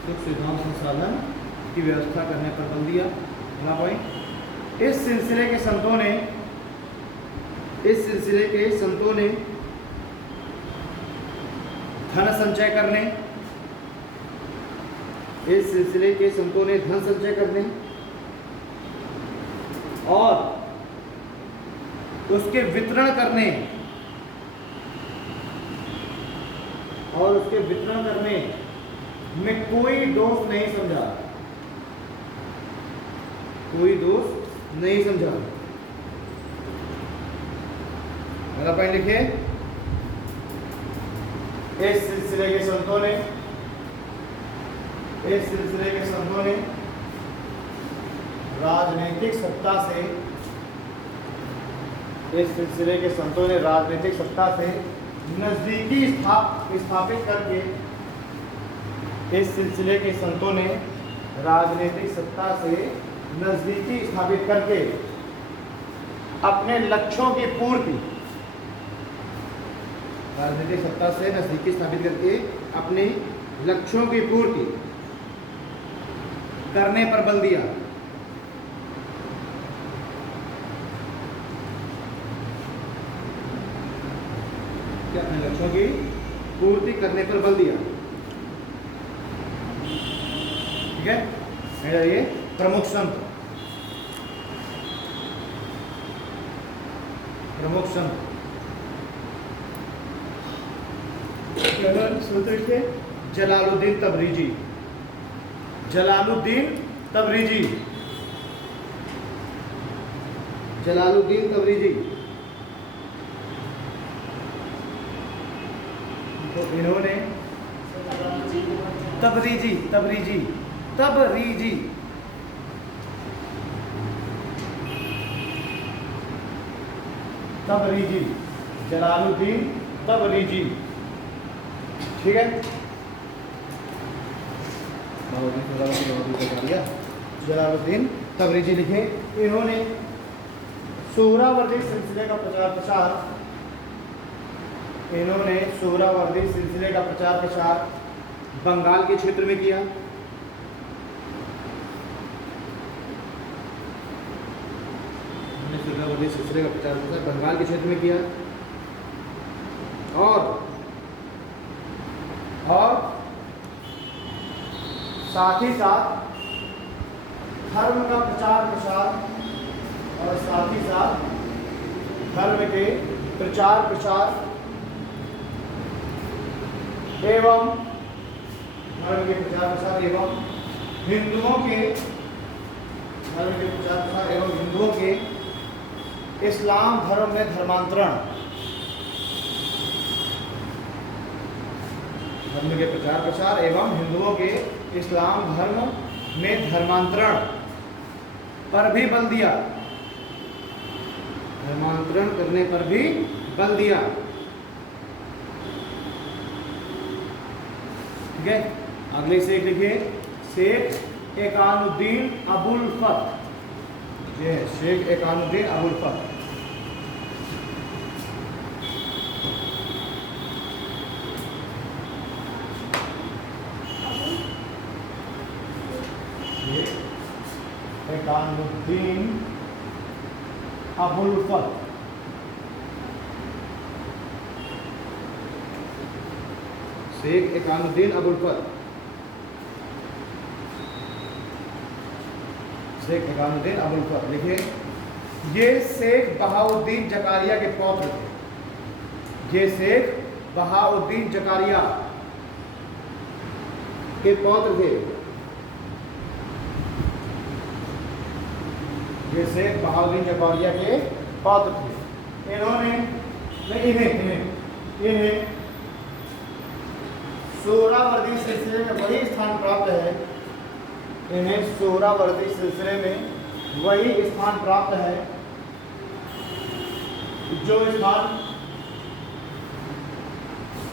सुख सुविधाओं संसाधन की व्यवस्था करने पर बल दिया। अगला पॉइंट, इस सिलसिले के संतों ने धन संचय करने, इस सिलसिले के संतों ने धन संचय करने और उसके वितरण करने में कोई दोष नहीं समझा, अगला पॉइंट लिखिए, इस सिलसिले के संतों ने राजनीतिक सत्ता से नजदीकी स्थापित करके, इस सिलसिले के संतों ने राजनीतिक सत्ता से नजदीकी स्थापित करके अपने लक्ष्यों की पूर्ति, राजनीतिक सत्ता से नजदीकी स्थापित करके अपने लक्ष्यों की पूर्ति करने पर बल दिया। क्या अपने लक्ष्यों की पूर्ति करने पर बल दिया। ठीक है, ये प्रमुख संत, सूत्र लिखे, जलालुद्दीन तबरीजी, जलालुद्दीन तबरीजी, जलालुद्दीन तबरीजी। तो इन्होंने तबरीजी, तबरीजी, तबरीजी, तबरीजी, जलालुद्दीन तबरीजी, ठीक है। जलालुद्दीन तबरीजी लिखे। इन्होंने सोहरावर्दी सिलसिले का प्रचार प्रसार, इन्होंने सोहरावर्दी सिलसिले का प्रचार प्रसार बंगाल के क्षेत्र में किया। सोहरावर्दी सिलसिले का प्रचार प्रसार बंगाल के क्षेत्र में किया और साथ ही साथ धर्म का प्रचार प्रसार और साथ ही साथ धर्म के प्रचार प्रसार एवं धर्म के प्रचार प्रसार एवं हिंदुओं के धर्म के प्रचार प्रसार एवं हिंदुओं के इस्लाम धर्म में धर्मांतरण, धर्म के प्रचार प्रसार एवं हिंदुओं के इस्लाम धर्म में धर्मांतरण पर भी बल दिया, धर्मांतरण करने पर भी बल दिया, ठीक है। अगले शेख लिखिए, शेख एकानुद्दीन अबुल फत, ये शेख एकानुद्दीन अबुल फत। एकानुद्दीन अबुल फत, शेख एकानुद्दीन अबुल फत, शेख एकानुद्दीन अबुल फत लिखे। ये शेख बहाउद्दीन जकारिया के पौत्र थे, ये शेख बहाउद्दीन जकारिया के पौत्र थे, ये शेख बहाउद्दीन जकारिया के पौत्र थे। इन्होंने इन्हें सोहरावर्दी सिलसिले में वही स्थान प्राप्त है, इन्हें सोहरावर्दी सिलसिले में वही स्थान प्राप्त है जो स्थान,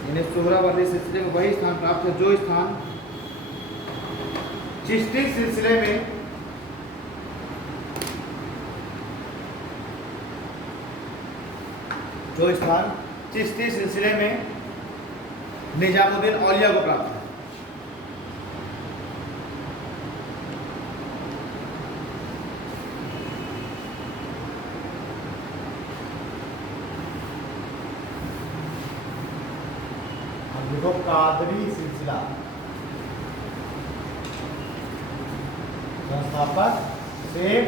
इन्हें सोहरावर्दी सिलसिले में वही स्थान प्राप्त है जो स्थान चिश्ती सिलसिले में चिश्ती सिलसिले में निजामुद्दीन औलिया को प्राप्त है। अब देखो कादरी सिलसिला, संस्थापक शेख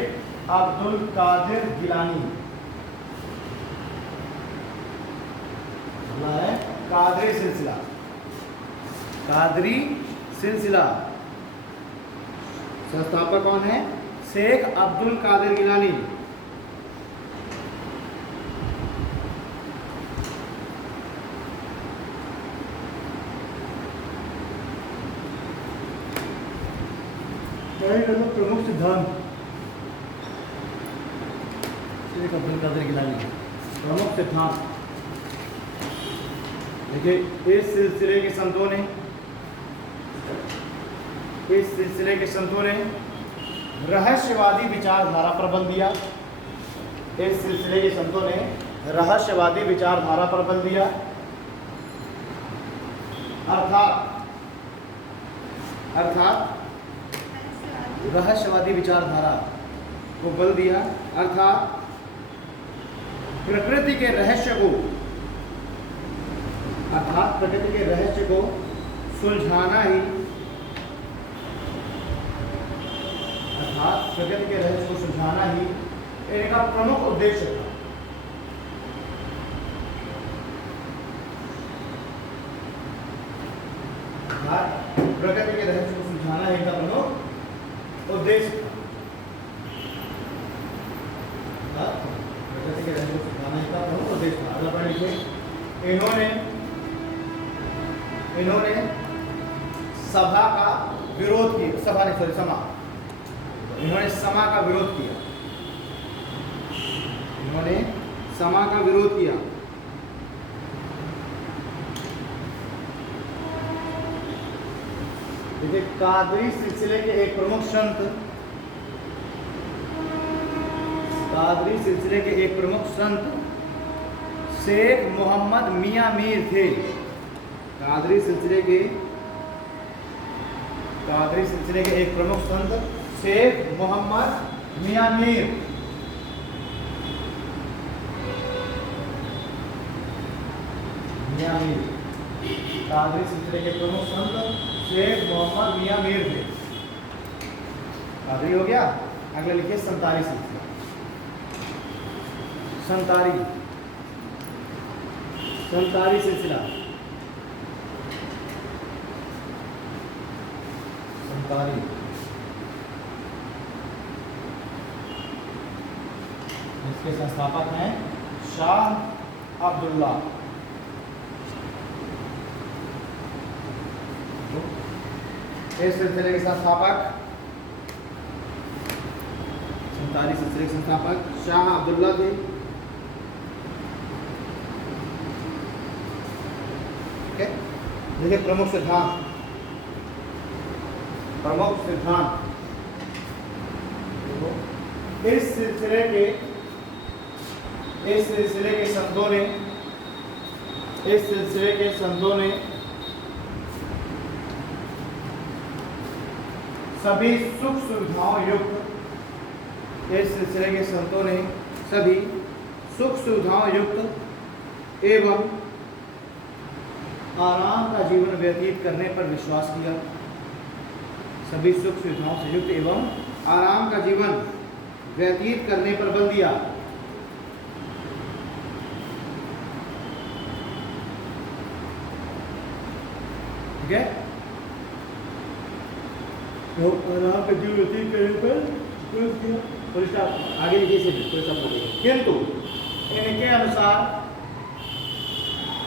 अब्दुल कादिर गिलानी है। कादरी सिलसिला, कादरी सिलसिला संस्थापक कौन है? शेख अब्दुल कादिर गिलानी। प्रमुख सिद्धांत शेख अब्दुल कादिर गिलानी, प्रमुख सिद्धांत। देखिए इस सिलसिले के संतों ने रहस्यवादी विचारधारा पर बल दिया। इस सिलसिले के संतों ने रहस्यवादी विचारधारा पर बल दिया, अर्थात रहस्यवादी विचारधारा को बल दिया, अर्थात प्रकृति के रहस्य को सुलझाना ही, इनका प्रमुख उद्देश्य था। उद्देश्य था, जैसे कि सिखाने का प्रमुख उद्देश्य था। अगला पढ़ लीजिए। इन्होंने सभा का विरोध किया, सभा नहीं सॉरी समा, इन्होंने समा का विरोध किया, इन्होंने समा का विरोध किया। देखिए कादरी सिलसिले के एक प्रमुख संत, कादरी सिलसिले के एक प्रमुख संत शेख मोहम्मद मियां मीर थे। कादरी सिलसिले के एक प्रमुख संत शेख मोहम्मद मियां मीर, कादरी सिलसिले के प्रमुख संत शेख मोहम्मद मियां मीर थे। कादरी हो गया। अगला लिखिए संतारी सिलसिला। संतारी सिलसिला, संतारी इसके संस्थापक हैं शाह अब्दुल्ला। इस सिलसिले के संस्थापक, संतारी सिलसिले के संस्थापक शाह अब्दुल्ला थे। ठीक है, देखिए प्रमुख सिद्धांत, इस सिलसिले के संतों ने सभी सुख सुविधाओं युक्त, इस सिलसिले के संतों ने सभी सुख सुविधाओं युक्त एवं आराम का जीवन व्यतीत करने पर विश्वास किया। सभी सुख सुविधाओं से युक्त एवं आराम का जीवन व्यतीत करने पर बल दिया। ठीक है, तो आराम का जीवन व्यतीत करने पर आगे किंतु इनके अनुसार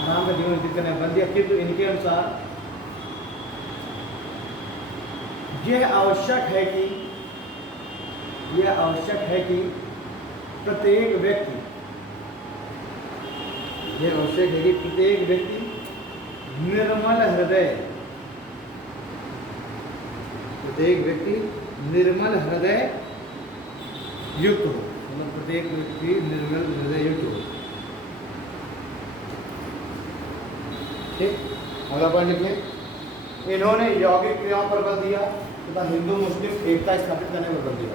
आराम का जीवन व्यतीत करने पर बल दिया, किंतु इनके अनुसार यह आवश्यक है कि प्रत्येक व्यक्ति निर्मल हृदय युक्त हो, मतलब प्रत्येक व्यक्ति निर्मल हृदय युक्त हो। ठीक, अगला पॉइंट लिखिए। इन्होंने यौगिक क्रियाओं पर बल दिया तथा हिंदू मुस्लिम एकता स्थापित करने पर बल दिया।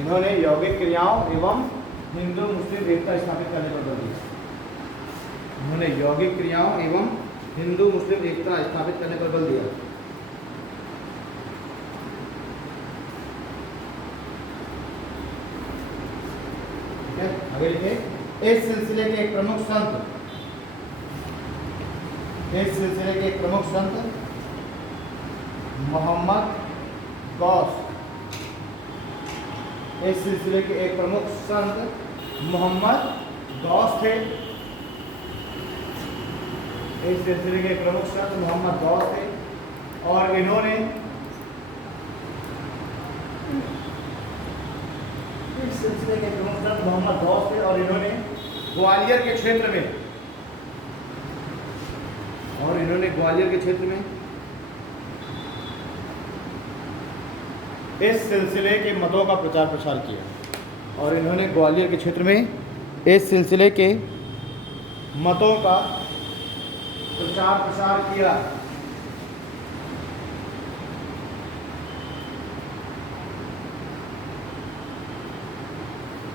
इन्होंने यौगिक क्रियाओं एवं हिंदू मुस्लिम एकता स्थापित करने पर बल दिया। इन्होंने यौगिक क्रियाओं एवं हिंदू मुस्लिम एकता स्थापित करने पर बल दिया। आगे लिखे। इस सिलसिले के एक प्रमुख संत मोहम्मद गौस, इस सिलसिले के एक प्रमुख संत मोहम्मद गौस थे। इस सिलसिले के प्रमुख संत मोहम्मद गौस थे और इन्होंने इस सिलसिले के प्रमुख संत मोहम्मद गौस थे और इन्होंने ग्वालियर के क्षेत्र में इस सिलसिले के मतों का प्रचार प्रसार किया। और इन्होंने ग्वालियर के क्षेत्र में इस सिलसिले के मतों का प्रचार प्रसार किया।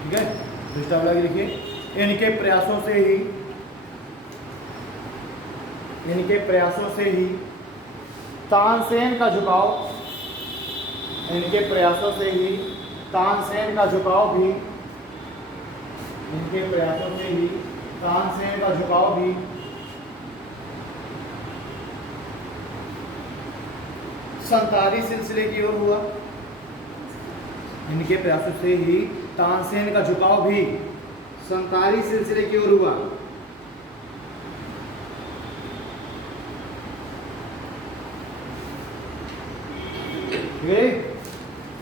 ठीक है, दूसरा वाला लिखिए। इनके प्रयासों से ही तानसेन का झुकाव, इनके प्रयासों से ही तानसेन का झुकाव भी संतारी सिलसिले की ओर हुआ। इनके प्रयासों से ही तानसेन का झुकाव भी संताली सिलसिले की ओर हुआ।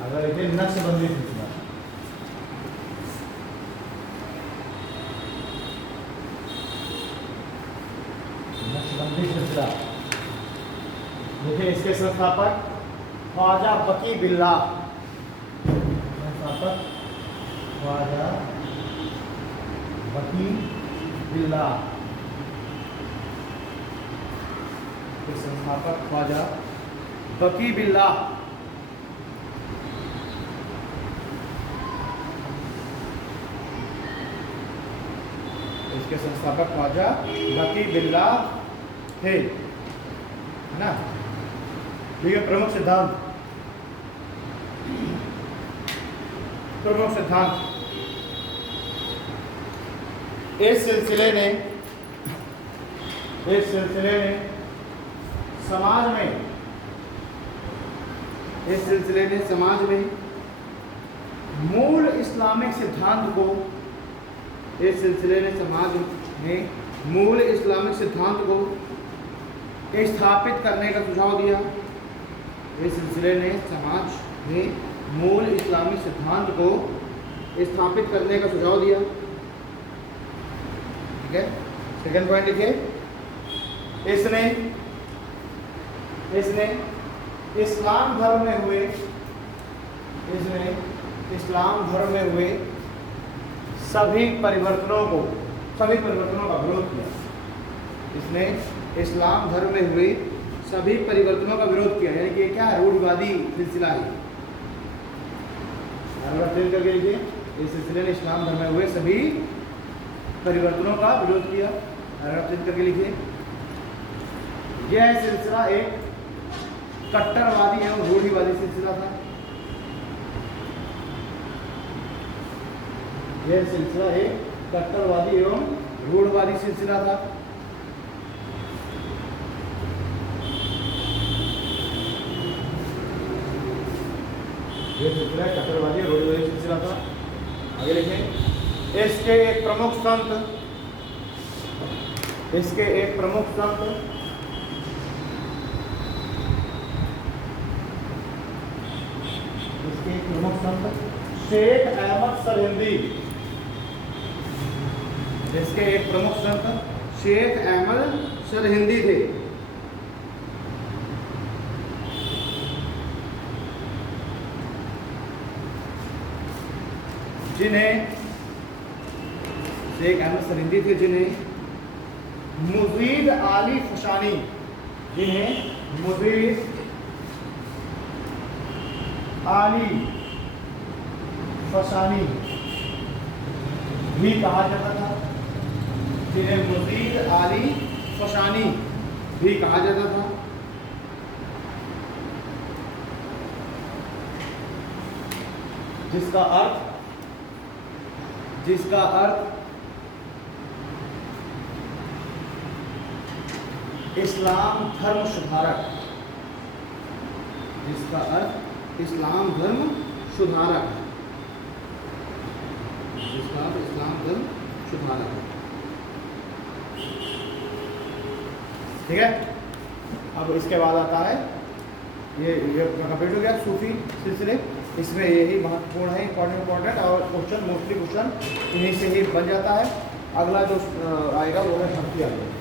अगर इसे नक्शबंदी सिलसिला, नक्शबंदी सिलसिला देखिए, इसके संस्थापक ख्वाजा बकी बिल्ला, संस्थापक ख्वाजा बकी बिल्ला, संस्थापक ख्वाजा बकी बिल्ला। इसके संस्थापक ख्वाजा बकी बिल्ला थे, है ना। ठीक है, प्रमुख सिद्धांत, प्रमुख सिद्धांत इस सिलसिले ने समाज में, इस सिलसिले ने समाज में मूल इस्लामिक सिद्धांत को, इस सिलसिले ने समाज में मूल इस्लामिक सिद्धांत को स्थापित करने का सुझाव दिया। इस सिलसिले ने समाज में मूल इस्लामिक सिद्धांत को स्थापित करने का सुझाव दिया। ठीक है, सेकंड पॉइंट लिखिए, इसने इस्लाम धर्म में हुए, इसने इस्लाम धर्म में हुए सभी परिवर्तनों का विरोध किया। इसने इस्लाम धर्म में हुए सभी परिवर्तनों का विरोध किया, यानी कि क्या रूढ़िवादी सिलसिला है। करके लिखिए, इस सिलसिले ने इस्लाम धर्म में हुए सभी परिवर्तनों का विरोध किया। करके लिखिए, यह सिलसिला एक कट्टरवादी एवं रूढ़िवादी सिलसिला था। यह सिलसिला एक कट्टरवादी एवं रूढ़िवादी सिलसिला था। यह सिलसिला कट्टरवादी रूढ़िवादी सिलसिला था। आगे लिखें, इसके एक प्रमुख संत, इसके एक प्रमुख संत शेख अहमद सरहिंदी, इसके एक प्रमुख संत शेख अहमद सरहिंदी थे। जिन्हें शेख अहमद सरहिंदी थे, जिन्हें मुजीद आली फशानी, जिन्हें मुजीद आली फशानी भी कहा जाता था, जिन्हें मुजीद आली फशानी भी कहा जाता था। जिसका अर्थ इस्लाम धर्म सुधारक, जिसका अर्थ इस्लाम धर्म सुधारक है, जिसका अर्थ इस्लाम धर्म सुधारक है। ठीक है, अब इसके बाद आता है ये कंप्लीट हो गया सूफी सिलसिले। इसमें यही महत्वपूर्ण है, इंपॉर्टेंट, और क्वेश्चन मोस्टली क्वेश्चन इन्हीं से ही बन जाता है। अगला जो आएगा वो है भक्ति आंदोलन।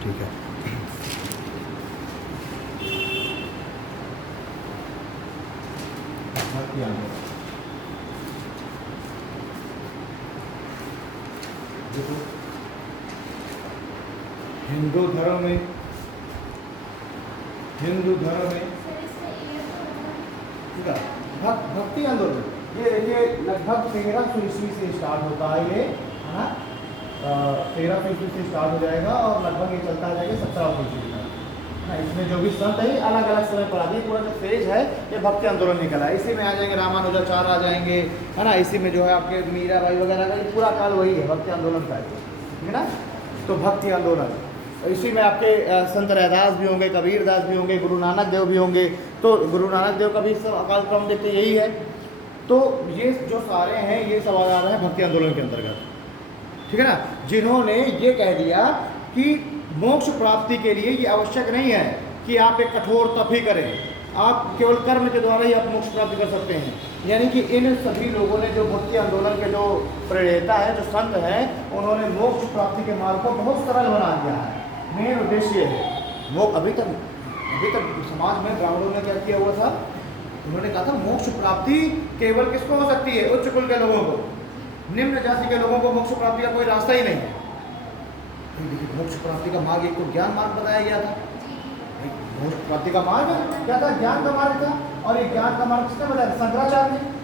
ठीक है, भक्ति आंदोलन देखो, हिंदू धर्म में ठीक है, भक्ति आंदोलन ये देखिए लगभग 1300 ईस्वी से स्टार्ट होता है ये, है ना। 13% से स्टार्ट हो जाएगा और लगभग ये चलता जाएगा 17% तक ना। इसमें जो भी संत है अलग अलग समय पर आते हैं। पूरा जो फेज है ये भक्ति आंदोलन निकला है। इसी में आ जाएंगे रामानुजाचार्य आ जाएंगे, है ना। इसी में जो है आपके मीराबाई वगैरह का ये पूरा काल वही है भक्ति आंदोलन का, ठीक है ना। तो भक्ति आंदोलन इसी में आपके संत रैदास भी होंगे, कबीरदास भी होंगे, गुरु नानक देव भी होंगे। तो गुरु नानक देव का भी सब अकाल क्रम देखते यही है। तो ये जो सारे हैं ये सब आ रहे हैं भक्ति आंदोलन के अंतर्गत, ठीक है ना। जिन्होंने ये कह दिया कि मोक्ष प्राप्ति के लिए ये आवश्यक नहीं है कि आप एक कठोर तप ही करें, आप केवल कर्म के द्वारा ही आप मोक्ष प्राप्ति कर सकते हैं। यानी कि इन सभी लोगों ने जो भक्ति आंदोलन के जो प्रणेता है, जो संत हैं, उन्होंने मोक्ष प्राप्ति के मार्ग को बहुत सरल बना दिया है। मेन उद्देश्य है वो अभी तक समाज में ब्राह्मणों ने क्या किया हुआ था, उन्होंने कहा था मोक्ष प्राप्ति केवल किसको हो सकती है, उच्च कुल के लोगों को, निम्न जाति के लोगों को मोक्ष प्राप्ति का कोई रास्ता ही नहीं है। मोक्ष प्राप्ति का मार्ग एक तो ज्ञान मार्ग बताया गया था। मोक्ष प्राप्ति का मार्ग क्या था, ज्ञान का मार्ग था। और ये ज्ञान का मार्ग किसने बताया, शंकराचार्य ने।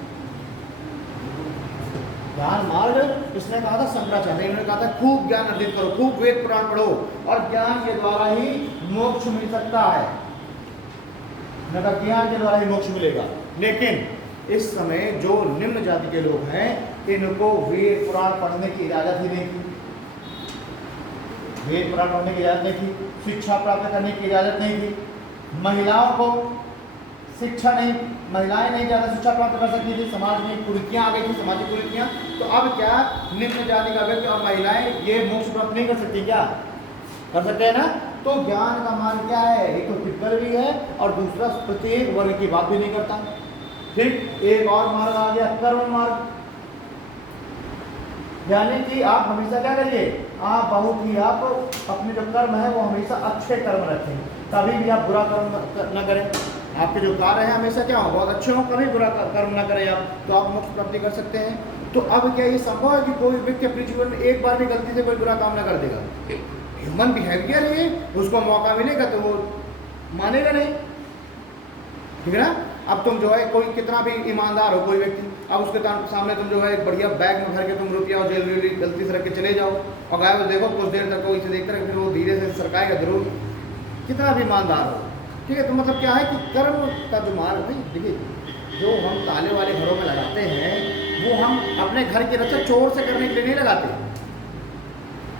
ज्ञान मार्ग इसने कहा था शंकराचार्य ने। इन्होंने कहा था खूब ज्ञान अर्जित करो, खूब वेद पुराण पढ़ो और ज्ञान के द्वारा ही मोक्ष मिल सकता है। ज्ञान के द्वारा ही मोक्ष मिलेगा। लेकिन इस समय जो निम्न जाति के लोग हैं इनको वेद पुराण पढ़ने की इजाजत ही नहीं थी। वेद पुराण पढ़ने की इजाजत नहीं थी, शिक्षा प्राप्त करने की इजाजत नहीं थी, महिलाओं को शिक्षा नहीं, महिलाएं नहीं ज़्यादा शिक्षा प्राप्त कर सकती थी, समाज में कुरीतियाँ आ गई थी, सामाजिक कुरीतियाँ। तो अब क्या निम्न जाति का व्यक्ति और महिलाएं ये मोक्ष प्राप्त नहीं कर सकती, क्या कर सकते हैं ना। तो ज्ञान का मार्ग क्या है, एक तो टिप्पल भी है और दूसरा प्रत्येक वर्ग की बात भी नहीं करता। ठीक, एक और मार्ग आ गया कर्म मार्ग, यानी कि आप हमेशा क्या करिए, आप बहुत ही आप अपने जो कर्म है वो हमेशा अच्छे कर्म रखें, कभी भी आप बुरा कर्म न करें। आपके जो कार्य है हमेशा क्या हो, बहुत अच्छे हो, कभी बुरा कर्म ना करें आप, तो आप मोक्ष प्राप्ति कर सकते हैं। तो अब क्या ये संभव है कि कोई व्यक्ति अपने जीवन में एक बार भी गलती से कोई बुरा काम ना कर देगा। ह्यूमन बिहेवियर है, उसको मौका मिलेगा तो वो मानेगा नहीं, ठीक है ना। अब तुम जो है कोई कितना भी ईमानदार हो कोई व्यक्ति, अब उसके सामने तुम जो है एक बढ़िया बैग में भर के तुम रुपया और ज्वेलरी गलती से रख के चले जाओ और गायब देखो, कुछ देर तक वो इसे देखते रहे, फिर वो धीरे से सरकाएगा जरूर, कितना भी ईमानदार हो, ठीक है। तो मतलब क्या है कि कर्म का जो मार्ग नहीं, देखिए जो हम ताले वाले घरों में लगाते हैं वो हम अपने घर की रक्षा चोर से करने के लिए नहीं लगाते।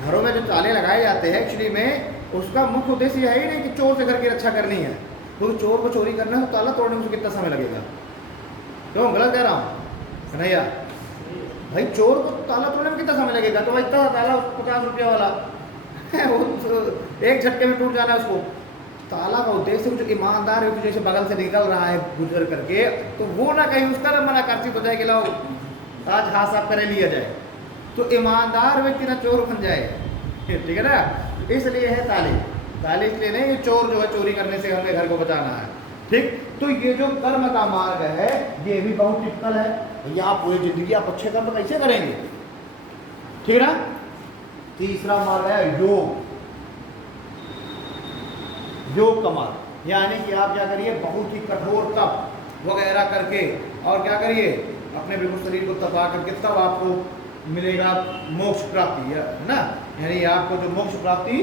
घरों में जो ताले लगाए जाते हैं एक्चुअली में उसका मुख्य उद्देश्य यह है ही नहीं कि चोर से घर की रक्षा करनी है। तो चोर को चोरी करना है तो ताला तोड़ने में कितना समय लगेगा, क्यों गलत कह रहा हूँ कन्हैया भाई, चोर को ताला तोड़ने में कितना समय लगेगा। तो भाई इतना ताला 50 रुपया वाला वो तो एक झटके में टूट जाना है उसको। ताला का उद्देश्य जो ईमानदार है जैसे बगल से निकल रहा है गुजर करके, तो वो ना कहीं उसका मना कर्षित हो जाए कि लो आज हाथ साफ करे लिया जाए, तो ईमानदार व्यक्ति ना चोर बन जाए, ठीक है ना। इसलिए है ताले, ताले इसलिए नहीं कि चोर जो है चोरी करने से हमें घर को बचाना है, ठीक। तो ये जो कर्म का मार्ग है ये भी बहुत टिपिकल है। भैया आप पूरी जिंदगी आप अच्छे कर्म कैसे करेंगे, ठीक है ना। तीसरा मार्ग है योग, योग का मार्ग, यानी कि आप क्या करिए बहुत ही कठोर तप वगैरह करके और क्या करिए अपने बिल्कुल शरीर को तपा करके तब आपको मिलेगा मोक्ष प्राप्ति, है ना। यानी आपको जो मोक्ष प्राप्ति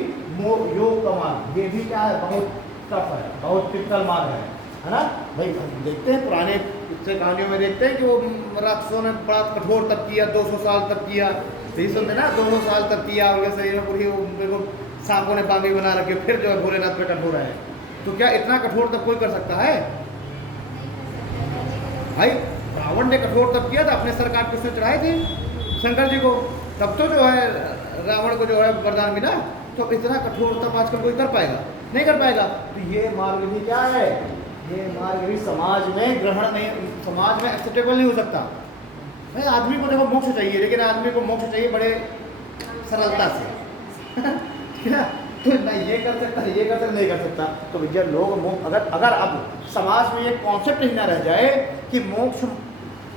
योग का मार्ग, ये भी क्या है बहुत टफ है, बहुत टिपिकल मार्ग है ना। भाई हम देखते हैं पुराने से कहानियों में देखते हैं कि वो राक्षसों ने बड़ा कठोर तप किया, 200 साल तप किया, यही सुनते ना 200 साल तप किया और शरीर में पूरी बिल्कुल सांपों ने बांगी बना रखे, फिर जो है भोलेनाथ पे कठोर है। तो क्या इतना कठोर तप कोई कर सकता है भाई। रावण ने कठोर तप किया था, अपने सर काट के उसने चढ़ाए थे शंकर जी को, तब तो जो है रावण को जो है वरदान मिला। तो इतना कठोर तप आजकल कोई कर पाएगा, नहीं कर पाएगा। तो ये मार्ग भी क्या है, ये मार्ग भी समाज में ग्रहण नहीं, समाज में एक्सेप्टेबल नहीं हो सकता। भाई आदमी को देखो मोक्ष चाहिए, लेकिन आदमी को मोक्ष चाहिए बड़े सरलता से ठीक है। तो नहीं ये कर सकता, ये कर सकता, नहीं कर सकता। तो भैया लोग अगर अब समाज में ये कॉन्सेप्ट ही ना रह जाए कि मोक्ष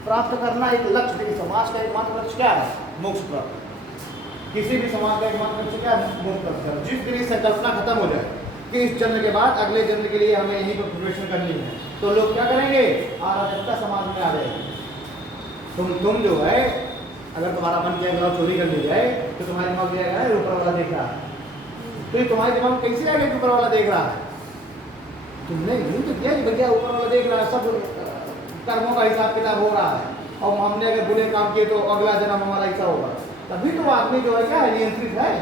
प्राप्त करना एक लक्ष्य, देखिए समाज का एकमात्र लक्ष्य क्या है, मोक्ष प्राप्त। किसी भी समाज का एकमात्र लक्ष्य क्या है, मोक्ष प्राप्त। जिस दिन संकल्पना खत्म हो जाए कि इस जन्म के बाद अगले जन्म के लिए हमें यहीं पर प्रिपरेशन करनी है, तो लोग क्या करेंगे, अराजकता समाज में आ जाएगी। तुम जो है अगर तुम्हारा मन किया चोरी कर ली जाए तो तुम्हारे दिमाग में आएगा ऊपर वाला देख रहा है। तो ये तुम्हारे दिमाग में कैसे आएगा कि ऊपर वाला देख रहा है? तुमने यही तो किया कि भैया ऊपर वाला देख रहा है, सब कर्मों का हिसाब किताब हो रहा है, और हमने अगर बुरे काम किए तो अगला जन्म हमारा ऐसा होगा। तभी तो आदमी जो है क्या है, नियंत्रित है।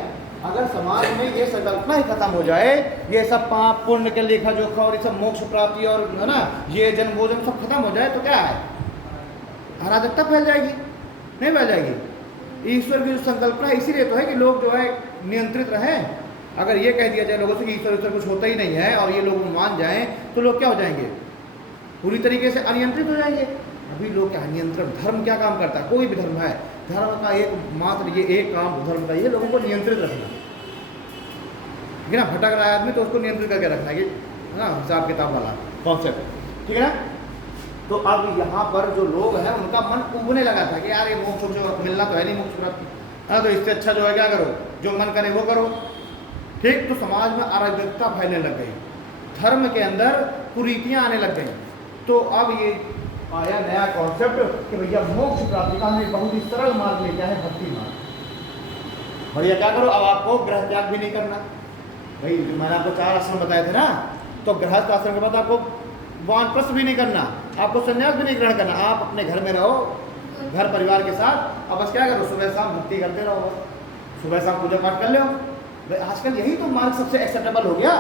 अगर समाज में ये संकल्पना ही खत्म हो जाए, ये सब पाप पुण्य के लेखा जोखा और ये सब मोक्ष प्राप्ति और है ना ये जन्म भोजन सब खत्म हो जाए, तो क्या है, अराजकता फैल जाएगी, नहीं फैल जाएगी। ईश्वर की जो संकल्पना इसीलिए तो है कि लोग जो है नियंत्रित रहें। अगर ये कह दिया जाए लोगों से कि ईश्वर कुछ होता ही नहीं है और ये लोग मान जाएं, तो लोग क्या हो जाएंगे, पूरी तरीके से अनियंत्रित हो जाएंगे। अभी लोग क्या, नियंत्रण। धर्म क्या काम करता है, कोई भी धर्म है, धर्म का एक मात्र ये एक काम धर्म का ये लोगों को नियंत्रित रखना, ठीक है ना। भटक रहा है आदमी तो उसको नियंत्रित करके रखना, ये ना हिसाब किताब वाला कॉन्सेप्ट, ठीक है ना। तो अब यहाँ पर जो लोग हैं उनका मन उबने लगा था कि यार ये मोक्ष जो मिलना तो है नहीं, मोक्ष प्राप्ति, हाँ, तो इससे अच्छा जो है क्या करो, जो मन करे वो करो, ठीक। तो समाज में अराजकता फैलने लग गई, धर्म के अंदर कुरीतियाँ आने लग गई। तो अब ये आया नया कॉन्सेप्ट कि भैया मोक्ष प्राप्ति का हमें बहुत ही सरल मार्ग लेके है, भक्ति मार्ग। भैया क्या करो, अब आपको ग्रह त्याग भी नहीं करना। भाई मैंने आपको 4 आश्रम बताए थे ना, तो गृहस्थ आश्रम के बाद आपको वानप्रस्थ भी नहीं करना, आपको संन्यास भी नहीं ग्रहण करना, आप अपने घर में रहो, घर परिवार के साथ। अब बस क्या करो, सुबह शाम भक्ति करते रहो, सुबह शाम पूजा पाठ कर लो। आजकल यही तो मार्ग सबसे एक्सेप्टेबल हो गया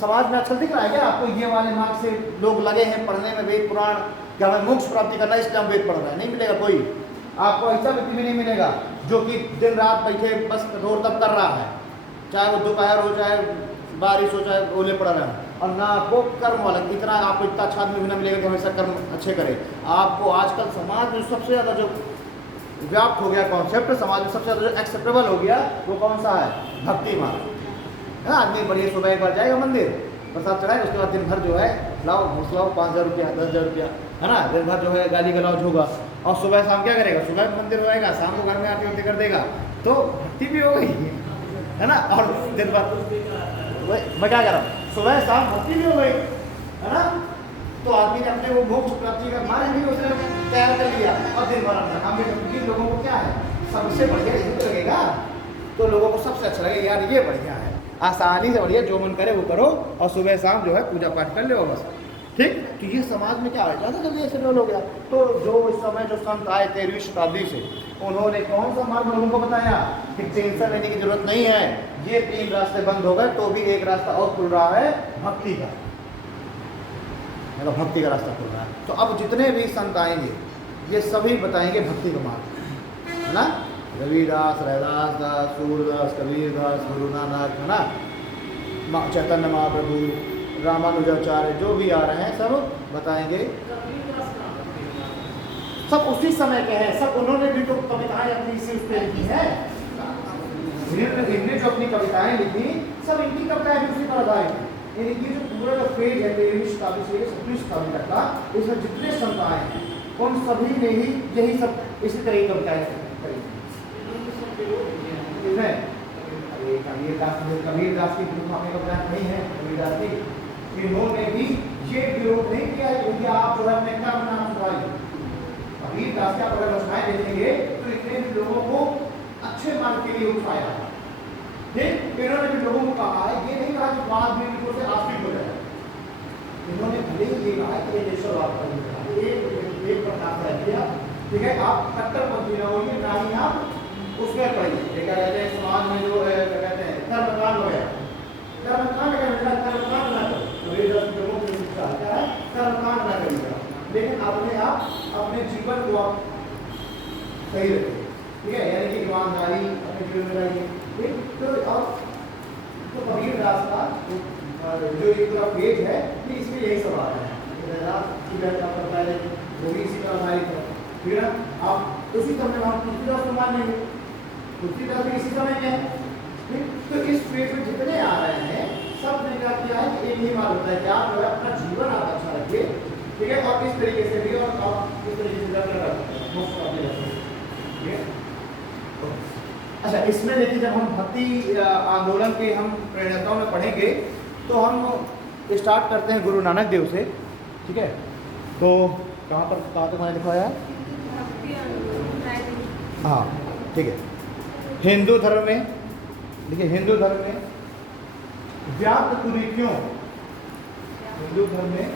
समाज में। आजकल दिख रहा है क्या आपको, ये वाले मार्ग से लोग लगे हैं पढ़ने में वेद पुराण, क्या हमें मोक्ष प्राप्ति करना है इसलिए हम वेद पढ़ रहे हैं। नहीं मिलेगा कोई, आपको ऐसा व्यक्ति भी नहीं मिलेगा जो कि दिन रात बैठे बस रोड तक कर रहा है, चाहे वो दोपहर हो, चाहे बारिश हो, चाहे ओले पड़ रहे हैं, और ना आपको कर्म वाला इतना, आपको इतना अच्छा आदमी भी ना मिलेगा कि हमेशा कर्म अच्छे करे। आपको आजकल समाज में सबसे ज़्यादा जो व्याप्त हो गया कॉन्सेप्ट, समाज में सबसे ज़्यादा जो एक्सेप्टेबल हो गया वो कौन सा है, भक्ति मार्ग है। आदमी बढ़िया सुबह एक बार जाएगा मंदिर, प्रसाद चढ़ाए, उसके बाद दिन भर जो है लाओ घूस लाओ, 5000 रुपया 10,000 रुपया, है ना, दिन भर जो है गाली गलौज होगा, और सुबह शाम क्या करेगा, सुबह मंदिर रहेगा, शाम को घर में आरती कर देगा, तो भक्ति भी हो गई, है ना। और दिन भर मैं क्या कर रहा हूँ, सुबह शाम भक्ति भी हो गई, है ना। तो आदमी ने अपने वो मोक्ष प्राप्ति का मार्ग भी उसने तैयार कर लिया, और दिन भर अपना काम भी। क्योंकि लोगों को क्या है, सबसे बढ़िया यही तो लगेगा, तो लोगों को सबसे अच्छा लगेगा यार ये बढ़िया है, आसानी से बढ़िया, जो मन करे वो करो, और सुबह शाम जो है पूजा पाठ कर लो बस, ठीक। तो ये समाज में क्या है, ज़्यादा जल्दी ऐसे हो गया। तो जो इस समय जो संत आए 13वीं शताब्दी से, उन्होंने कौन सा मार्ग लोगों को बताया कि टेंशन लेने की जरूरत नहीं है, ये 3 रास्ते बंद हो गए तो भी एक रास्ता और खुल रहा है, भक्ति का, मतलब भक्ति का रास्ता खुल रहा है। तो अब जितने भी संत आएंगे ये सभी बताएंगे भक्ति का मार्ग, है ना। रविदास, रैदास दास, सूरदास, कबीरदास, गुरु नानक, है ना, चैतन्य महाप्रभु, रामानुजाचार्य, जो भी आ रहे हैं सब बताएंगे। सब उसी समय के हैं, सब उन्होंने भी तो कविताएं अपनी इसी उस पर लिखी है, इन्होंने जो अपनी कविताएं लिखी सब इनकी कविताएं भी उसी पर आधारित है। इनकी जो पूरा जो पेज है 13वीं शताब्दी से 17वीं शताब्दी तक का, इसमें जितने संत आए हैं उन सभी ने ही यही सब इसी तरह की कविताएं करी। कबीरदास की कविताएं नहीं है, कबीरदास की, इन्होंने भी ये विरोध नहीं किया कि आप जो है अपने कर्म नाम सुधारिए। कबीरदास का अगर रचनाएं देखेंगे तो इतने भी लोगों को अच्छे मार्ग के लिए उठाया, ठीक। इन्होंने भी लोगों को कहा है, ये नहीं कहा कि बाद में इनको से आस्तिक हो जाए, इन्होंने भले ही ये कहा कि एक प्रकार से किया, ठीक है। आप कट्टरपंथी न होइए, ना ही आप उसमें पढ़िए। क्या कहते हैं समाज में जो है, क्या कहते हैं कर्मकांड हो गया, कर्मकांड कर्मकांड ना करो, तो ये लोगों की शिक्षा क्या है, कर्मकांड ना करिएगा, लेकिन अपने आप अपने जीवन को आप सही रखें, ठीक है, यानी कि ईमानदारी अपने जीवन में रहिए, ठीक। तो कबीरदास का जो एक पूरा पेज है ये इसमें यही सब आ रहा है, पहले वो भी इसी तरह आधारित है, ठीक है ना। आप उसी समय हम तुलसीदास को मान लेंगे, तुलसीदास भी इसी समय के हैं, ठीक। तो इस पेज में जितने आ रहे हैं सब ने क्या किया है कि एक ही मार्ग होता है कि आप जो है अपना जीवन आप अच्छा रखिए, ठीक है, और इस तरीके से भी, और आप इस तरीके से, ठीक है। अच्छा, इसमें देखिए जब हम भक्ति आंदोलन के हम प्रेरणाओं में पढ़ेंगे तो हम स्टार्ट करते हैं गुरु नानक देव से, ठीक है। तो कहाँ तक मैंने दिखाया है, हाँ ठीक है। हिंदू धर्म में, देखिए हिंदू धर्म में व्याप्त कुरीतियों, हिंदू धर्म में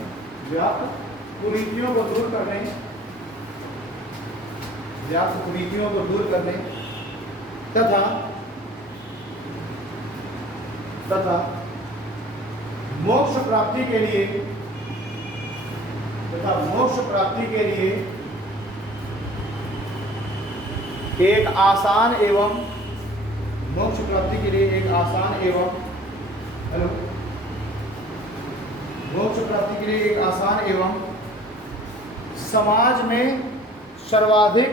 व्याप्त कुरीतियों को दूर करने, व्याप्त कुरीतियों को दूर करने तथा मोक्ष प्राप्ति के लिए, तथा मोक्ष प्राप्ति के लिए एक आसान एवं, मोक्ष प्राप्ति के लिए एक आसान एवं, हेलो, मोक्ष प्राप्ति के लिए एक आसान एवं समाज में सर्वाधिक,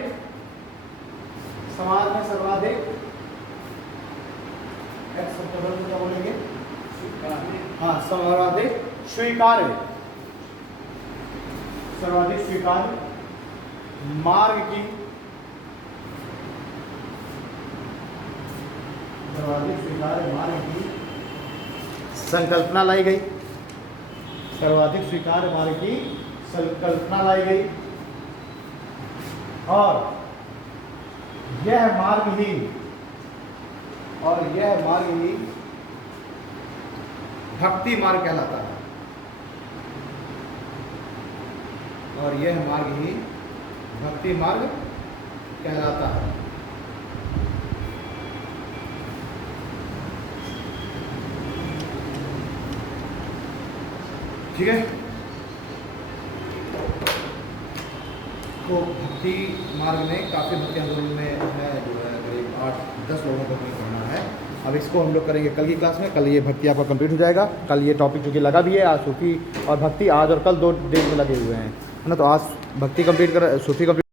समाज में सर्वाधिक, क्या बोलेंगे, हाँ, सर्वाधिक स्वीकार्य, सर्वाधिक स्वीकार्य मार्ग की, सर्वाधिक स्वीकार्य मार्ग की संकल्पना लाई गई, सर्वाधिक स्वीकार्य मार्ग की संकल्पना लाई गई, और यह मार्ग ही, और यह मार्ग ही भक्ति मार्ग कहलाता है, और यह मार्ग ही भक्ति मार्ग कहलाता है। ठीक है, तो भक्ति मार्ग में काफ़ी भक्ति आंदोलन में है जो है करीब 8-10 लोगों को हमें पढ़ना है। अब इसको हम लोग करेंगे कल की क्लास में। कल ये भक्ति आपका कंप्लीट हो जाएगा। कल ये टॉपिक जो कि लगा भी है, आज सूफी और भक्ति, आज और कल 2 दिन में लगे हुए हैं, है ना। तो आज भक्ति कंप्लीट कर, सूफी कंप्लीट